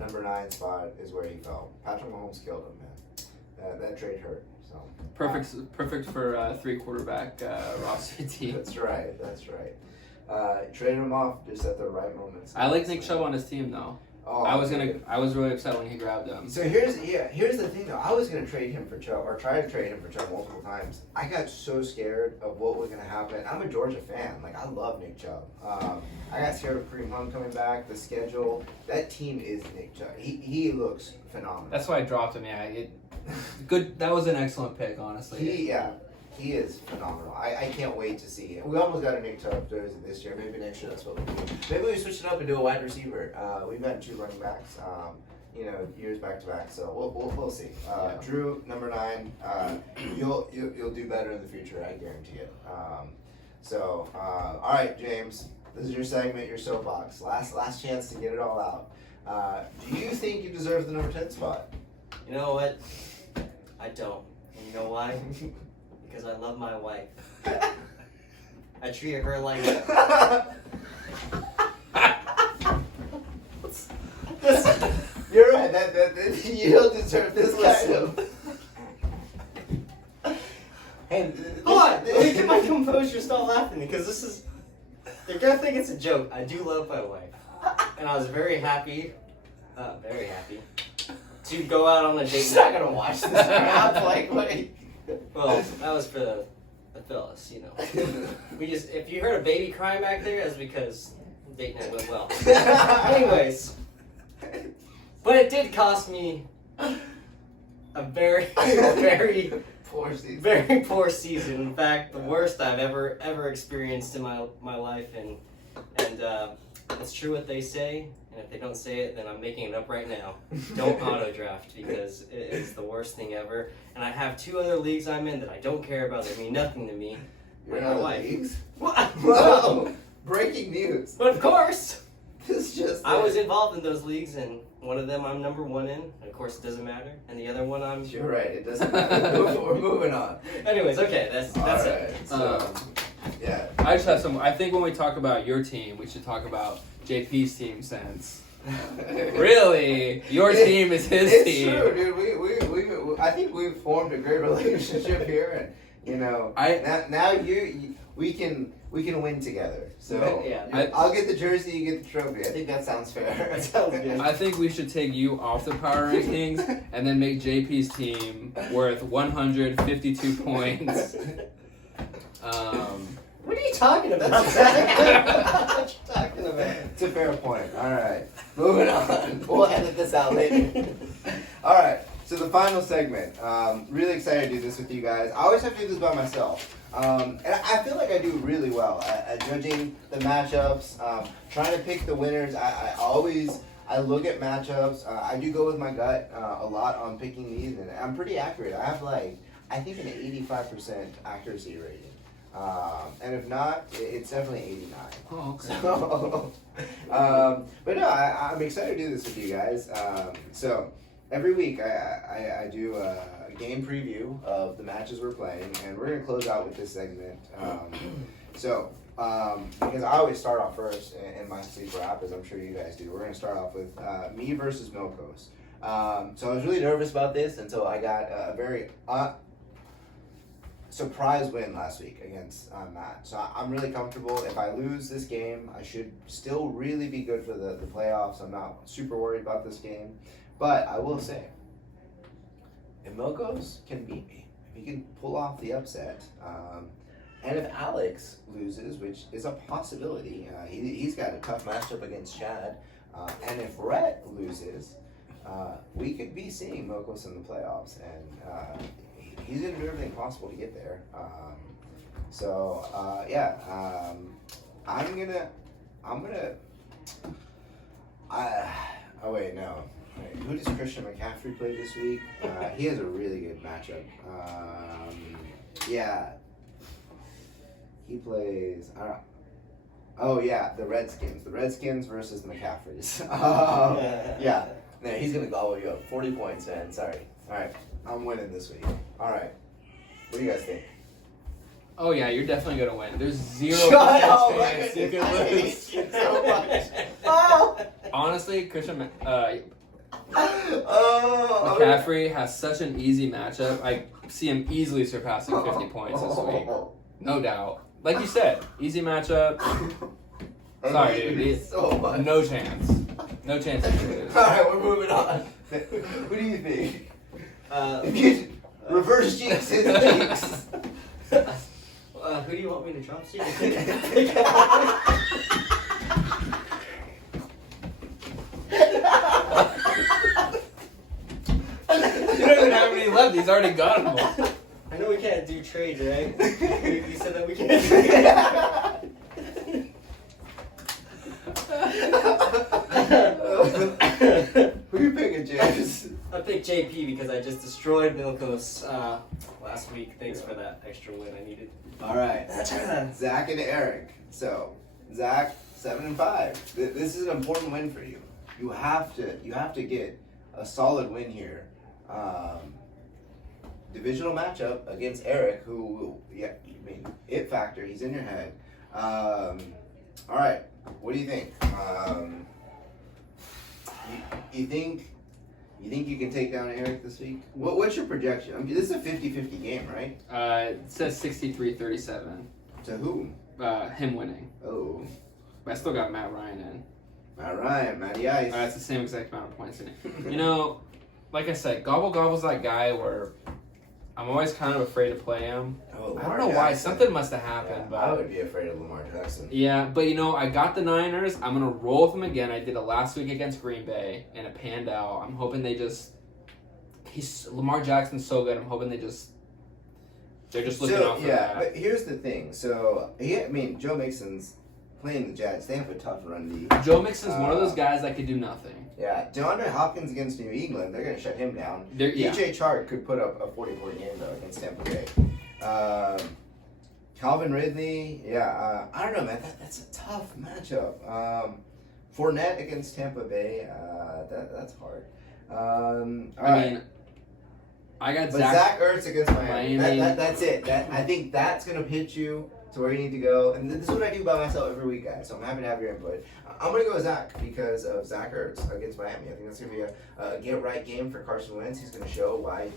number 9 spot is where he fell. Patrick Mahomes killed him, man. That trade hurt. So Perfect for 3 quarterback roster team. That's right. Traded him off just at the right moments. I like Nick Chubb on his team though. Oh, I was really upset when he grabbed him. So here's the thing though. I was gonna trade him for Chubb, or try to trade him for Chubb multiple times. I got so scared of what was gonna happen. I'm a Georgia fan. Like, I love Nick Chubb. I got scared of Kareem Hunt coming back. The schedule. That team is Nick Chubb. He looks phenomenal. That's why I dropped him. Yeah, good. That was an excellent pick, honestly. He is phenomenal. I can't wait to see him. We almost got a Nick Chubb jersey this year. Maybe next year that's what we'll do. Maybe we switch it up and do a wide receiver. We've had 2 running backs, years back to back. So we'll see. Drew, number 9. You'll do better in the future. I guarantee it. All right, James. This is your segment, your soapbox. Last chance to get it all out. Do you think you deserve the number 10 spot? You know what? I don't. And you know why? Because I love my wife. I treat her like You're right. That you don't deserve this kind of. Hey, hold on. Let me get my composure. Stop laughing, because they're gonna think it's a joke. I do love my wife, and I was very happy, to go out on a date. She's not gonna watch this crap. Like, wait. Well, that was for the fellas, if you heard a baby crying back there, that's because date night went well. Anyways, but it did cost me a very, very poor season. Very poor season. In fact, the worst I've ever experienced in my life, and it's true what they say. And if they don't say it, then I'm making it up right now. Don't auto draft, because it is the worst thing ever. And I have 2 other leagues I'm in that I don't care about. That mean nothing to me. You're in other leagues? What? Whoa! Breaking news. But of course, I was in. involved in those leagues, and one of them I'm number 1 in. And of course, it doesn't matter. And the other one I'm. You're right. It doesn't matter. We're moving on. Anyways, okay, that's right, it. So, yeah. I just have some. I think when we talk about your team, we should talk about JP's team, since really your team is his team. It's true, dude. We I think we've formed a great relationship here, and now we can win together. So yeah, I'll get the jersey, you get the trophy. I think that sounds fair. That sounds good. I think we should take you off the power rankings and then make JP's team worth 152 points. What are you talking about, Zach? What you talking about? It's a fair point. All right, moving on. We'll edit this out later. All right, so the final segment. Really excited to do this with you guys. I always have to do this by myself. And I feel like I do really well at judging the matchups, trying to pick the winners. I look at matchups. I do go with my gut a lot on picking these, and I'm pretty accurate. I have I think an 85% accuracy rating. And if not, it's definitely 89. Oh, okay. So, but no, I'm excited to do this with you guys. So every week I do a game preview of the matches we're playing, and we're going to close out with this segment. Because I always start off first in my sleeper app, as I'm sure you guys do. We're going to start off with me versus Milkos. So I was really nervous about this until I got a very surprise win last week against Matt. So I'm really comfortable. If I lose this game, I should still really be good for the playoffs. I'm not super worried about this game. But I will say, if Milkos can beat me, if he can pull off the upset, and if Alex loses, which is a possibility, he's got a tough matchup against Chad, and if Rhett loses, we could be seeing Mokos in the playoffs, and he's going to do everything possible to get there. I'm gonna. Oh wait, no. Wait, who does Christian McCaffrey play this week? He has a really good matchup. He plays. Oh yeah, the Redskins. The Redskins versus the McCaffreys. No, he's gonna gobble you up. 40 points, man. Sorry. All right, I'm winning this week. All right. What do you guys think? Oh yeah, you're definitely gonna win. There's 0% Shut up, chance you can I hate lose. you so much. Oh. Honestly, Christian Oh. McCaffrey has such an easy matchup. I see him easily surpassing 50 points this week, no doubt. Like you said, easy matchup. Sorry, dude. So much. No chance. No chance you can lose. All right, we're moving on. Who do you think? Reverse jinx his jinx. Who do you want me to drop? You don't even have any left. He's already got them all. I know we can't do trades, right? You said that we can't. Who you picking, James? I picked JP because I just destroyed Milkos last week. Thanks for that extra win I needed. All right, Zach and Eric. So, Zach, 7-5. This is an important win for you. You have to get a solid win here. Divisional matchup against Eric, who, it factor. He's in your head. All right, what do you think? You think you can take down Eric this week? What's your projection? I mean, this is a 50-50 game, right? It says 63-37. To whom? Him winning. Oh, But I still got Matt Ryan in. Matt Ryan, Matty Ice. That's the same exact amount of points in it. You know, like I said, Gobble Gobble's that guy where I'm always kind of afraid to play him. Oh, I Lamar don't know why. Jackson. Something must have happened. I But would be afraid of Lamar Jackson. yeah, but you know, I got the Niners. I'm going to roll with them again. I did it last week against Green Bay, and it panned out. I'm hoping Lamar Jackson's so good. I'm hoping they're just looking out for that. But here's the thing. So, Joe Mixon's playing the Jets. They have a tough run D. Joe Mixon's one of those guys that could do nothing. Yeah, DeAndre Hopkins against New England, they're going to shut him down. Yeah. DJ Chark could put up a 44 game, though, against Tampa Bay. Calvin Ridley, I don't know, man. That's a tough matchup. Fournette against Tampa Bay, that's hard. I got But Zach Ertz against Miami. Miami. That's it. I think that's going to pitch you to where you need to go. And this is what I do by myself every week, guys. So I'm happy to have your input. I'm going to go with Zach because of Zach Ertz against Miami. I think that's going to be a get-right game for Carson Wentz. He's going to show why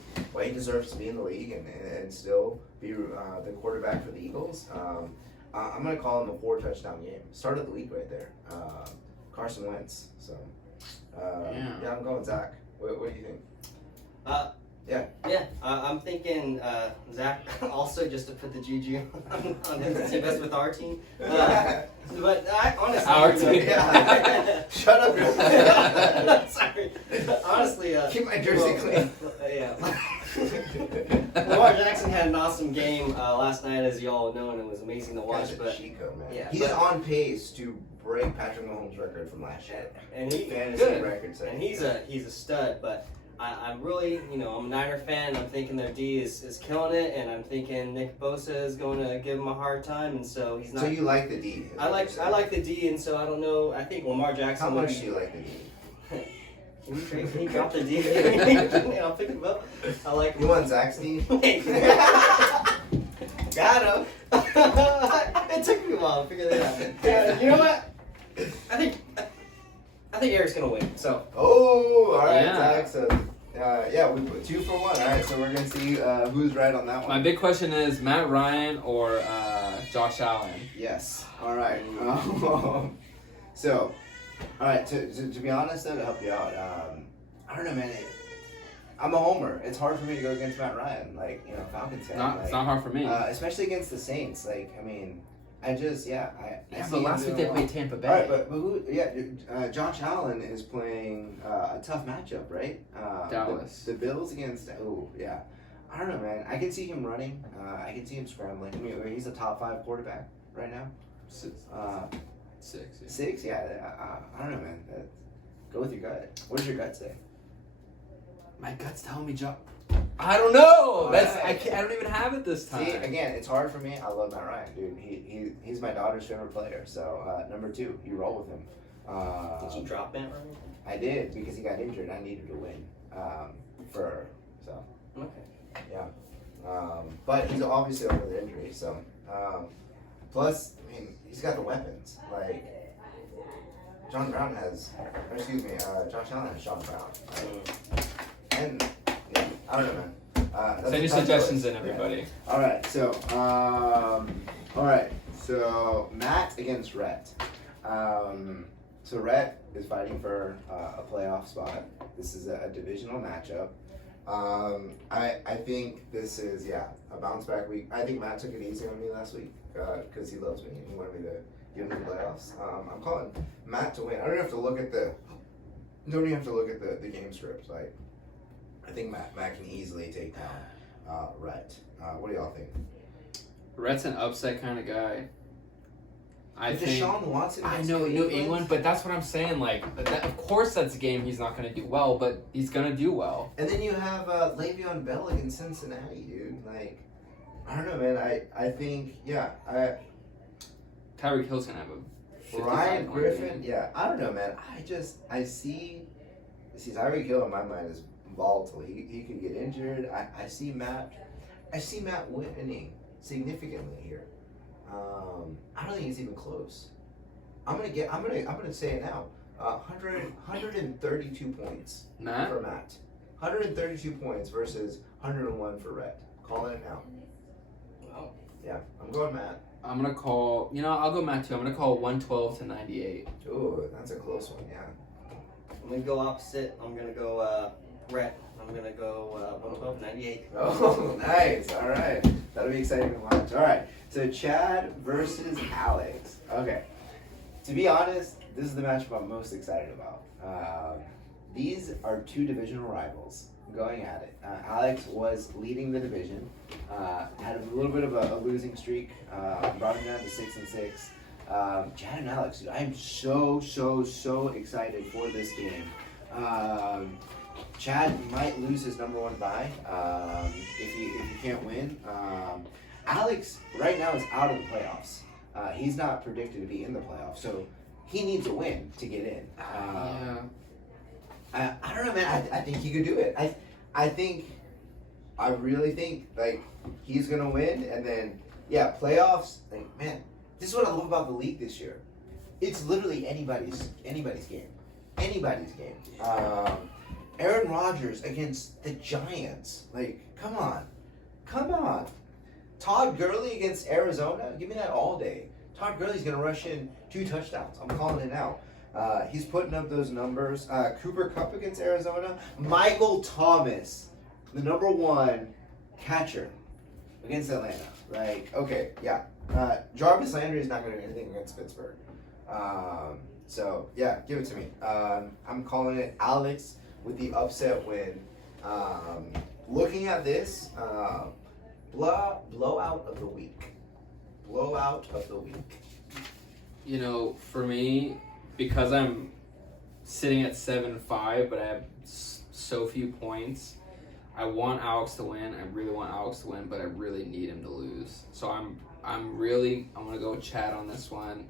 he deserves to be in the league and still be the quarterback for the Eagles. I'm going to call him a 4-touchdown game. Start of the week right there. Carson Wentz. So, I'm going with Zach. What do you think? I'm thinking Zach also just to put the juju on him to best with our team. But I honestly, Our team. Shut up. Sorry. Honestly, Keep my jersey clean. Lamar Jackson had an awesome game last night, as you all know, and it was amazing to watch. But Chico, man. Yeah, He's on pace to break Patrick Mahomes' record from last year. And he fantasy record setting. And he's a stud, but I'm really, I'm a Niner fan. I'm thinking their D is killing it, and I'm thinking Nick Bosa is going to give him a hard time, and so he's not. So you like the D? I like the D, and so I don't know. I think Lamar Jackson. How much do you like the D? Can you drop the D? I'll pick him up. I like. You want Zach's D? Got him. It took me a while to figure that out. You know what? I think Eric's gonna win. So. Oh, all right, Yeah. Zach. So, we put 2 for 1. All right, so we're gonna see who's right on that one. My big question is Matt Ryan or Josh Allen. Yes. All right. So, all right. To be honest, though, to help you out, I don't know, man. I'm a homer. It's hard for me to go against Matt Ryan, Falcons fan. It's not hard for me. Especially against the Saints. I just I Yeah, see but him last week doing they well. played Tampa Bay. All right, but who? Yeah, Josh Allen is playing a tough matchup, right? Dallas. The Bills against. Oh yeah, I don't know, man. I can see him running. I can see him scrambling. I mean, he's a top 5 quarterback right now. 6. Yeah. 6, yeah. I don't know, man. Go with your gut. What does your gut say? My gut's telling me Joe. I don't know. That's Alright. I don't even have it this time. See, again, it's hard for me. I love Matt Ryan, dude. He's my daughter's favorite player. So number 2, you roll with him. Did you drop Matt Ryan? I did because he got injured. I needed to win. Okay. But he's obviously over the injury. So plus, I mean, he's got the weapons. Like Josh Allen has Sean Brown. And yeah, I don't know, man. That's Send a your tough suggestions choice. in, everybody. All right, so Matt against Rhett. So Rhett is fighting for a playoff spot. This is a divisional matchup. I think this is a bounce back week. I think Matt took it easy on me last week because he loves me and he wanted me to get into the playoffs. I'm calling Matt to win. I don't even have to look at the game script. Like, I think Matt can easily take down Rhett. What do y'all think? Rhett's an upset kind of guy. I think. Deshaun Watson. I against know New England, but that's what I'm saying. Like, of course, that's a game he's not going to do well, but he's going to do well. And then you have Le'Veon Bell against Cincinnati, dude. Like, I don't know, man. I think Tyreek Hill's going to have a 55 Ryan point Griffin. game. Yeah, I don't know, man. I see Tyreek Hill in my mind is volatile. He could get injured. I see Matt winning significantly here. I don't think it's even close. I'm gonna say it now. 132 points Matt? for Matt. 132 points versus 101 for Rhett. Calling it now. Wow. Yeah, I'm going Matt. I'm going to call, I'll go Matt too. I'm going to call 112-98. Ooh, that's a close one. Yeah. I'm gonna go opposite. I'm gonna go Rhett. I'm gonna go 112-98. Oh, nice. All right. That'll be exciting to watch. All right. So Chad versus Alex. Okay. To be honest, this is the matchup I'm most excited about. These are 2 divisional rivals going at it. Alex was leading the division. Had a little bit of a losing streak. Brought him down to 6-6. Chad and Alex, dude, I am so excited for this game. Chad might lose his number 1 bye if he can't win. Alex right now is out of the playoffs. He's not predicted to be in the playoffs, so he needs a win to get in. Yeah. I don't know, man. I think he could do it. I really think like he's gonna win, and then playoffs. Like, man, this is what I love about the league this year. It's literally anybody's game. Anybody's game. Aaron Rodgers against the Giants. Like, come on. Todd Gurley against Arizona. Give me that all day. Todd Gurley's gonna rush in 2 touchdowns. I'm calling it now. He's putting up those numbers. Cooper Kupp against Arizona. Michael Thomas, the number 1 catcher against Atlanta. Like, okay, yeah. Jarvis Landry is not going to do anything against Pittsburgh. So, yeah, give it to me. I'm calling it Alex with the upset win. Looking at this, blowout of the week. Blowout of the week. For me, because I'm sitting at 7-5, but I have so few points, I want Alex to win. I really want Alex to win, but I really need him to lose. So I'm gonna go with Chad on this one.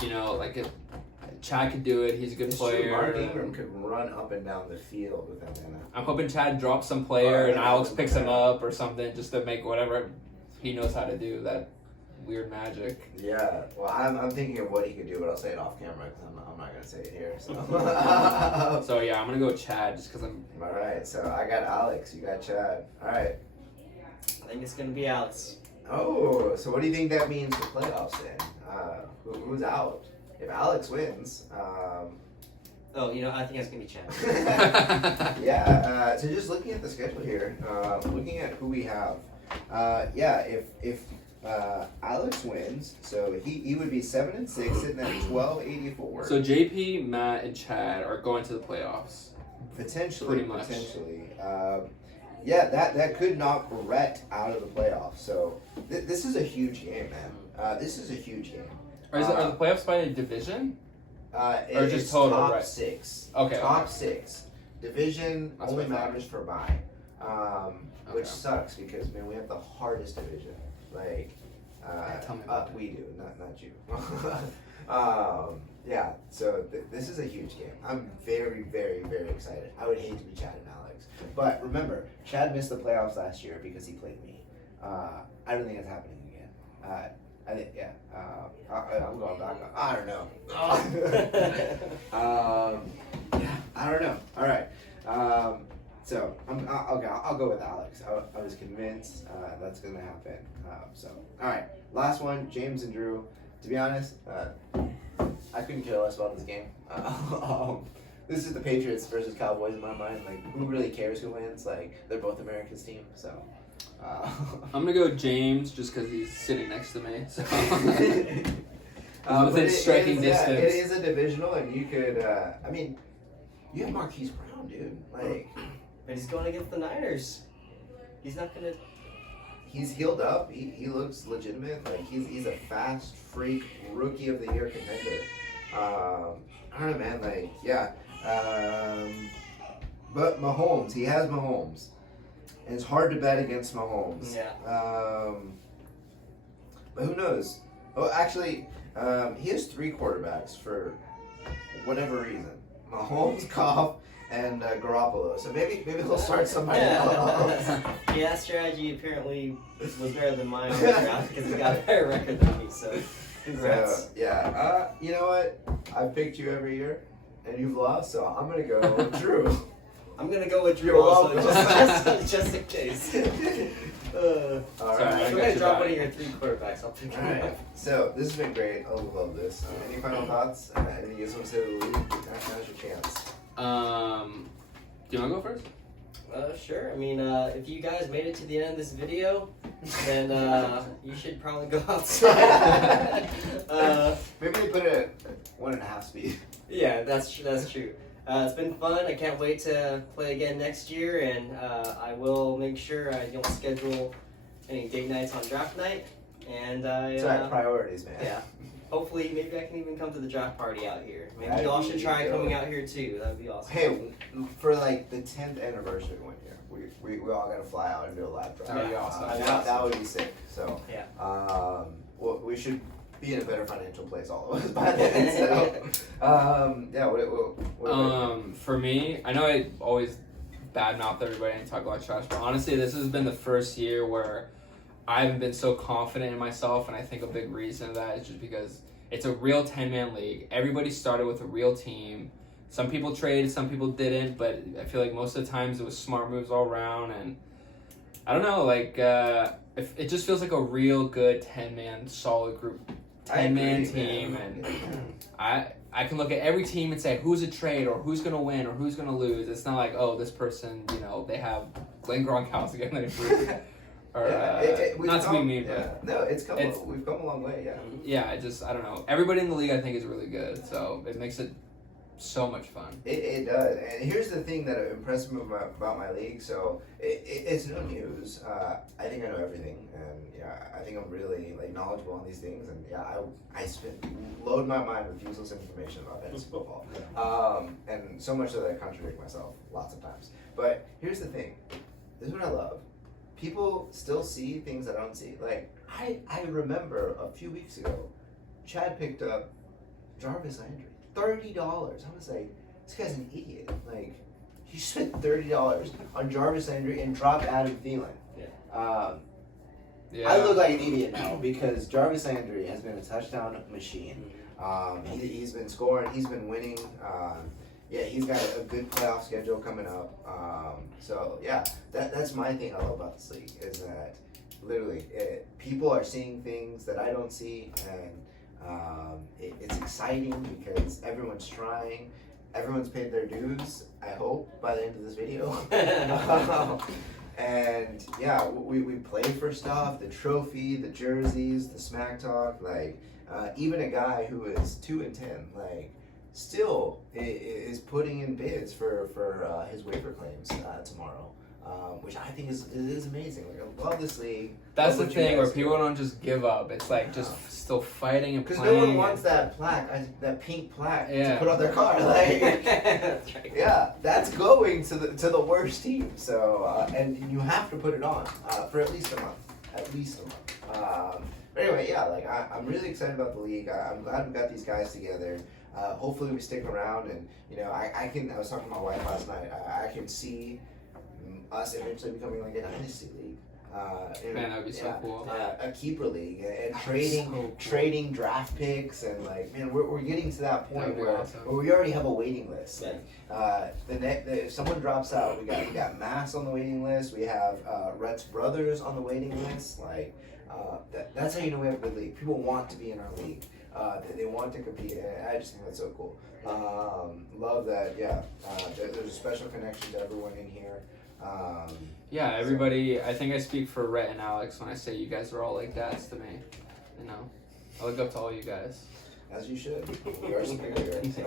If Chad could do it, he's a good player. Mark Ingram could run up and down the field with Atlanta. I'm hoping Chad drops some player and Alex picks him up or something, just to make whatever he knows how to do, that weird magic. Yeah, well, I'm thinking of what he could do, but I'll say it off camera because I'm not gonna say it here. So. So yeah, I'm gonna go with Chad just because I'm. All right, so I got Alex, you got Chad. All right. I think it's gonna be Alex. Oh, so what do you think that means for playoffs then? Who's out? If Alex wins, I think it's gonna be Chad. yeah. So just looking at the schedule here, looking at who we have, if Alex wins, so he would be 7-6, sitting at 1284. So JP, Matt, and Chad are going to the playoffs. Potentially, Pretty much. potentially. Yeah, that could knock Rhett out of the playoffs. So this is a huge game, man. This is a huge game. Are the playoffs by a division? Or just It's total, top right? 6. Okay. Top 6. Division That's only what I thought. matters for bye. Which Okay. sucks because, man, we have the hardest division. Like, Tell me about it. we do, not you. Yeah, so this is a huge game. I'm very, very, very excited. I would hate to be Chad and Alex. But remember, Chad missed the playoffs last year because he played me. I don't think it's happening again. I think, yeah. I'm going back on. I don't know. Yeah, I don't know. All right. So I'll go with Alex. I was convinced that's gonna happen. All right, last one, James and Drew. To be honest, I couldn't care less about this game. This is the Patriots versus Cowboys in my mind. Like, who really cares who wins? Like, they're both America's team. So. I'm gonna go James just because he's sitting next to me. So. But Within striking distance. it is a divisional, and you could. I mean, you have Marquise Brown, dude. Like, But he's going against the Niners. He's not gonna. he's healed up. He looks legitimate. Like, he's a fast freak, rookie of the year contender. I don't know, man. Like, yeah. But Mahomes, he has Mahomes, and it's hard to bet against Mahomes. Yeah. But who knows? Oh, actually, he has 3 quarterbacks for whatever reason. Mahomes, Goff, and Garoppolo. So maybe he'll start somebody else. Yeah, that strategy apparently was better than mine on the draft because he got a better record than me. So, congrats. So, yeah. You know what? I've picked you every year, and you've lost. So I'm gonna go with Drew. I'm gonna go with Drew You're also, welcome. just in case. All Sorry, right. I I'm got gonna you drop back. one of your 3 quarterbacks. I'll pick All him right. up. So this has been great. I love this. Any final thoughts? Anything you guys want to say to the league? Now's your chance. Do you want to go first? Sure. I mean, if you guys made it to the end of this video, then you should probably go outside. Maybe we put it at 1.5 speed. Yeah, that's true. It's been fun. I can't wait to play again next year, and I will make sure I don't schedule any date nights on draft night. And Sorry, priorities, man. yeah, hopefully maybe I can even come to the draft party out here. Maybe That'd y'all be should try dope. coming out here too. That'd be awesome. Hey, for like the 10th anniversary one year, we all gotta fly out and do a live drive. That'd be awesome. That would be sick. So Yeah. well, we should be in a better financial place, all of us, by then. So, yeah. What about For me, I know I always badmouth everybody and talk about trash, but honestly, this has been the first year where I haven't been so confident in myself, and I think a big reason of that is just because it's a real 10-man league. Everybody started with a real team. Some people traded, some people didn't, but I feel like most of the times it was smart moves all around, and I don't know, like, it just feels like a real good 10-man solid group, I 10-man agree, team, man. and I can look at every team and say who's a trade or who's gonna win or who's gonna lose. It's not like, oh, this person, they have Glenn Gronkowski and they or we've not to be come- mean, yeah. but No, we've come a long way. Yeah. yeah, I don't know. Everybody in the league I think is really good, so it makes it so much fun. It does, and here's the thing that impressed me about my league. So it's no news. I think I know everything, and yeah, I think I'm really like knowledgeable on these things. And yeah, I load my mind with useless information about fantasy football, and so much that I contradict myself lots of times. But here's the thing. This is what I love. People still see things that I don't see. Like I remember a few weeks ago, Chad picked up Jarvis Landry. $30. I was like, this guy's an idiot. Like, he spent $30 on Jarvis Landry and dropped Adam Thielen. Yeah. Yeah. I look like an idiot now because Jarvis Landry has been a touchdown machine. He's been scoring. He's been winning. Yeah, he's got a good playoff schedule coming up. So yeah, that's my thing I love about this league is that literally people are seeing things that I don't see, and it's exciting because everyone's trying. Everyone's paid their dues, I hope, by the end of this video. And yeah, we play for stuff, the trophy, the jerseys, the smack talk, like even a guy who is 2-10, like still is putting in bids for his waiver claims tomorrow, which I think is amazing. Like I love this league. That's Love the what you thing guys where people do. don't just give up. It's like just still fighting and Because playing. no one wants that plaque, that pink plaque to Yeah. put on their car. Like, That's right. yeah, that's going to the worst team. So and you have to put it on for at least a month. At least a month. But anyway, yeah, like I'm really excited about the league. I'm glad we got these guys together. Hopefully we stick around, and you know, I was talking to my wife last night. I can see us eventually becoming like a dynasty league. Man, that would be so cool. A keeper league and That would be trading so cool. trading draft picks, and like, man, we're getting to that That point would be where, awesome. where we already have a waiting list. Like, if someone drops out, we got Mass on the waiting list. We have Rhett's brothers on the waiting list. Like that's how you know we have a good league. People want to be in our league. They want to compete, and I just think that's so cool. Love that. Yeah, there's a special connection to everyone in here. Yeah, everybody. I think I speak for Rhett and Alex when I say you guys are all like dads to me. You know, I look up to all you guys. As you should. We are superior. So.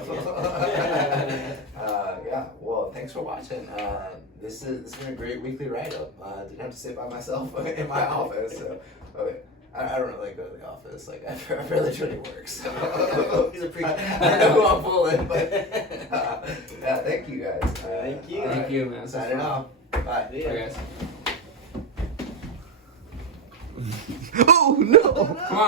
Yeah. Well, thanks for watching. This has been a great weekly write-up. Didn't have to sit by myself in my office. So, I don't really go to the office. Like I barely do any work. So He's a pre- I don't know who I'm pulling, but yeah. Thank you guys. Thank you. Thank you, man. This was Signing fun. off. Bye. Yeah. Bye, guys. Oh no! Come on.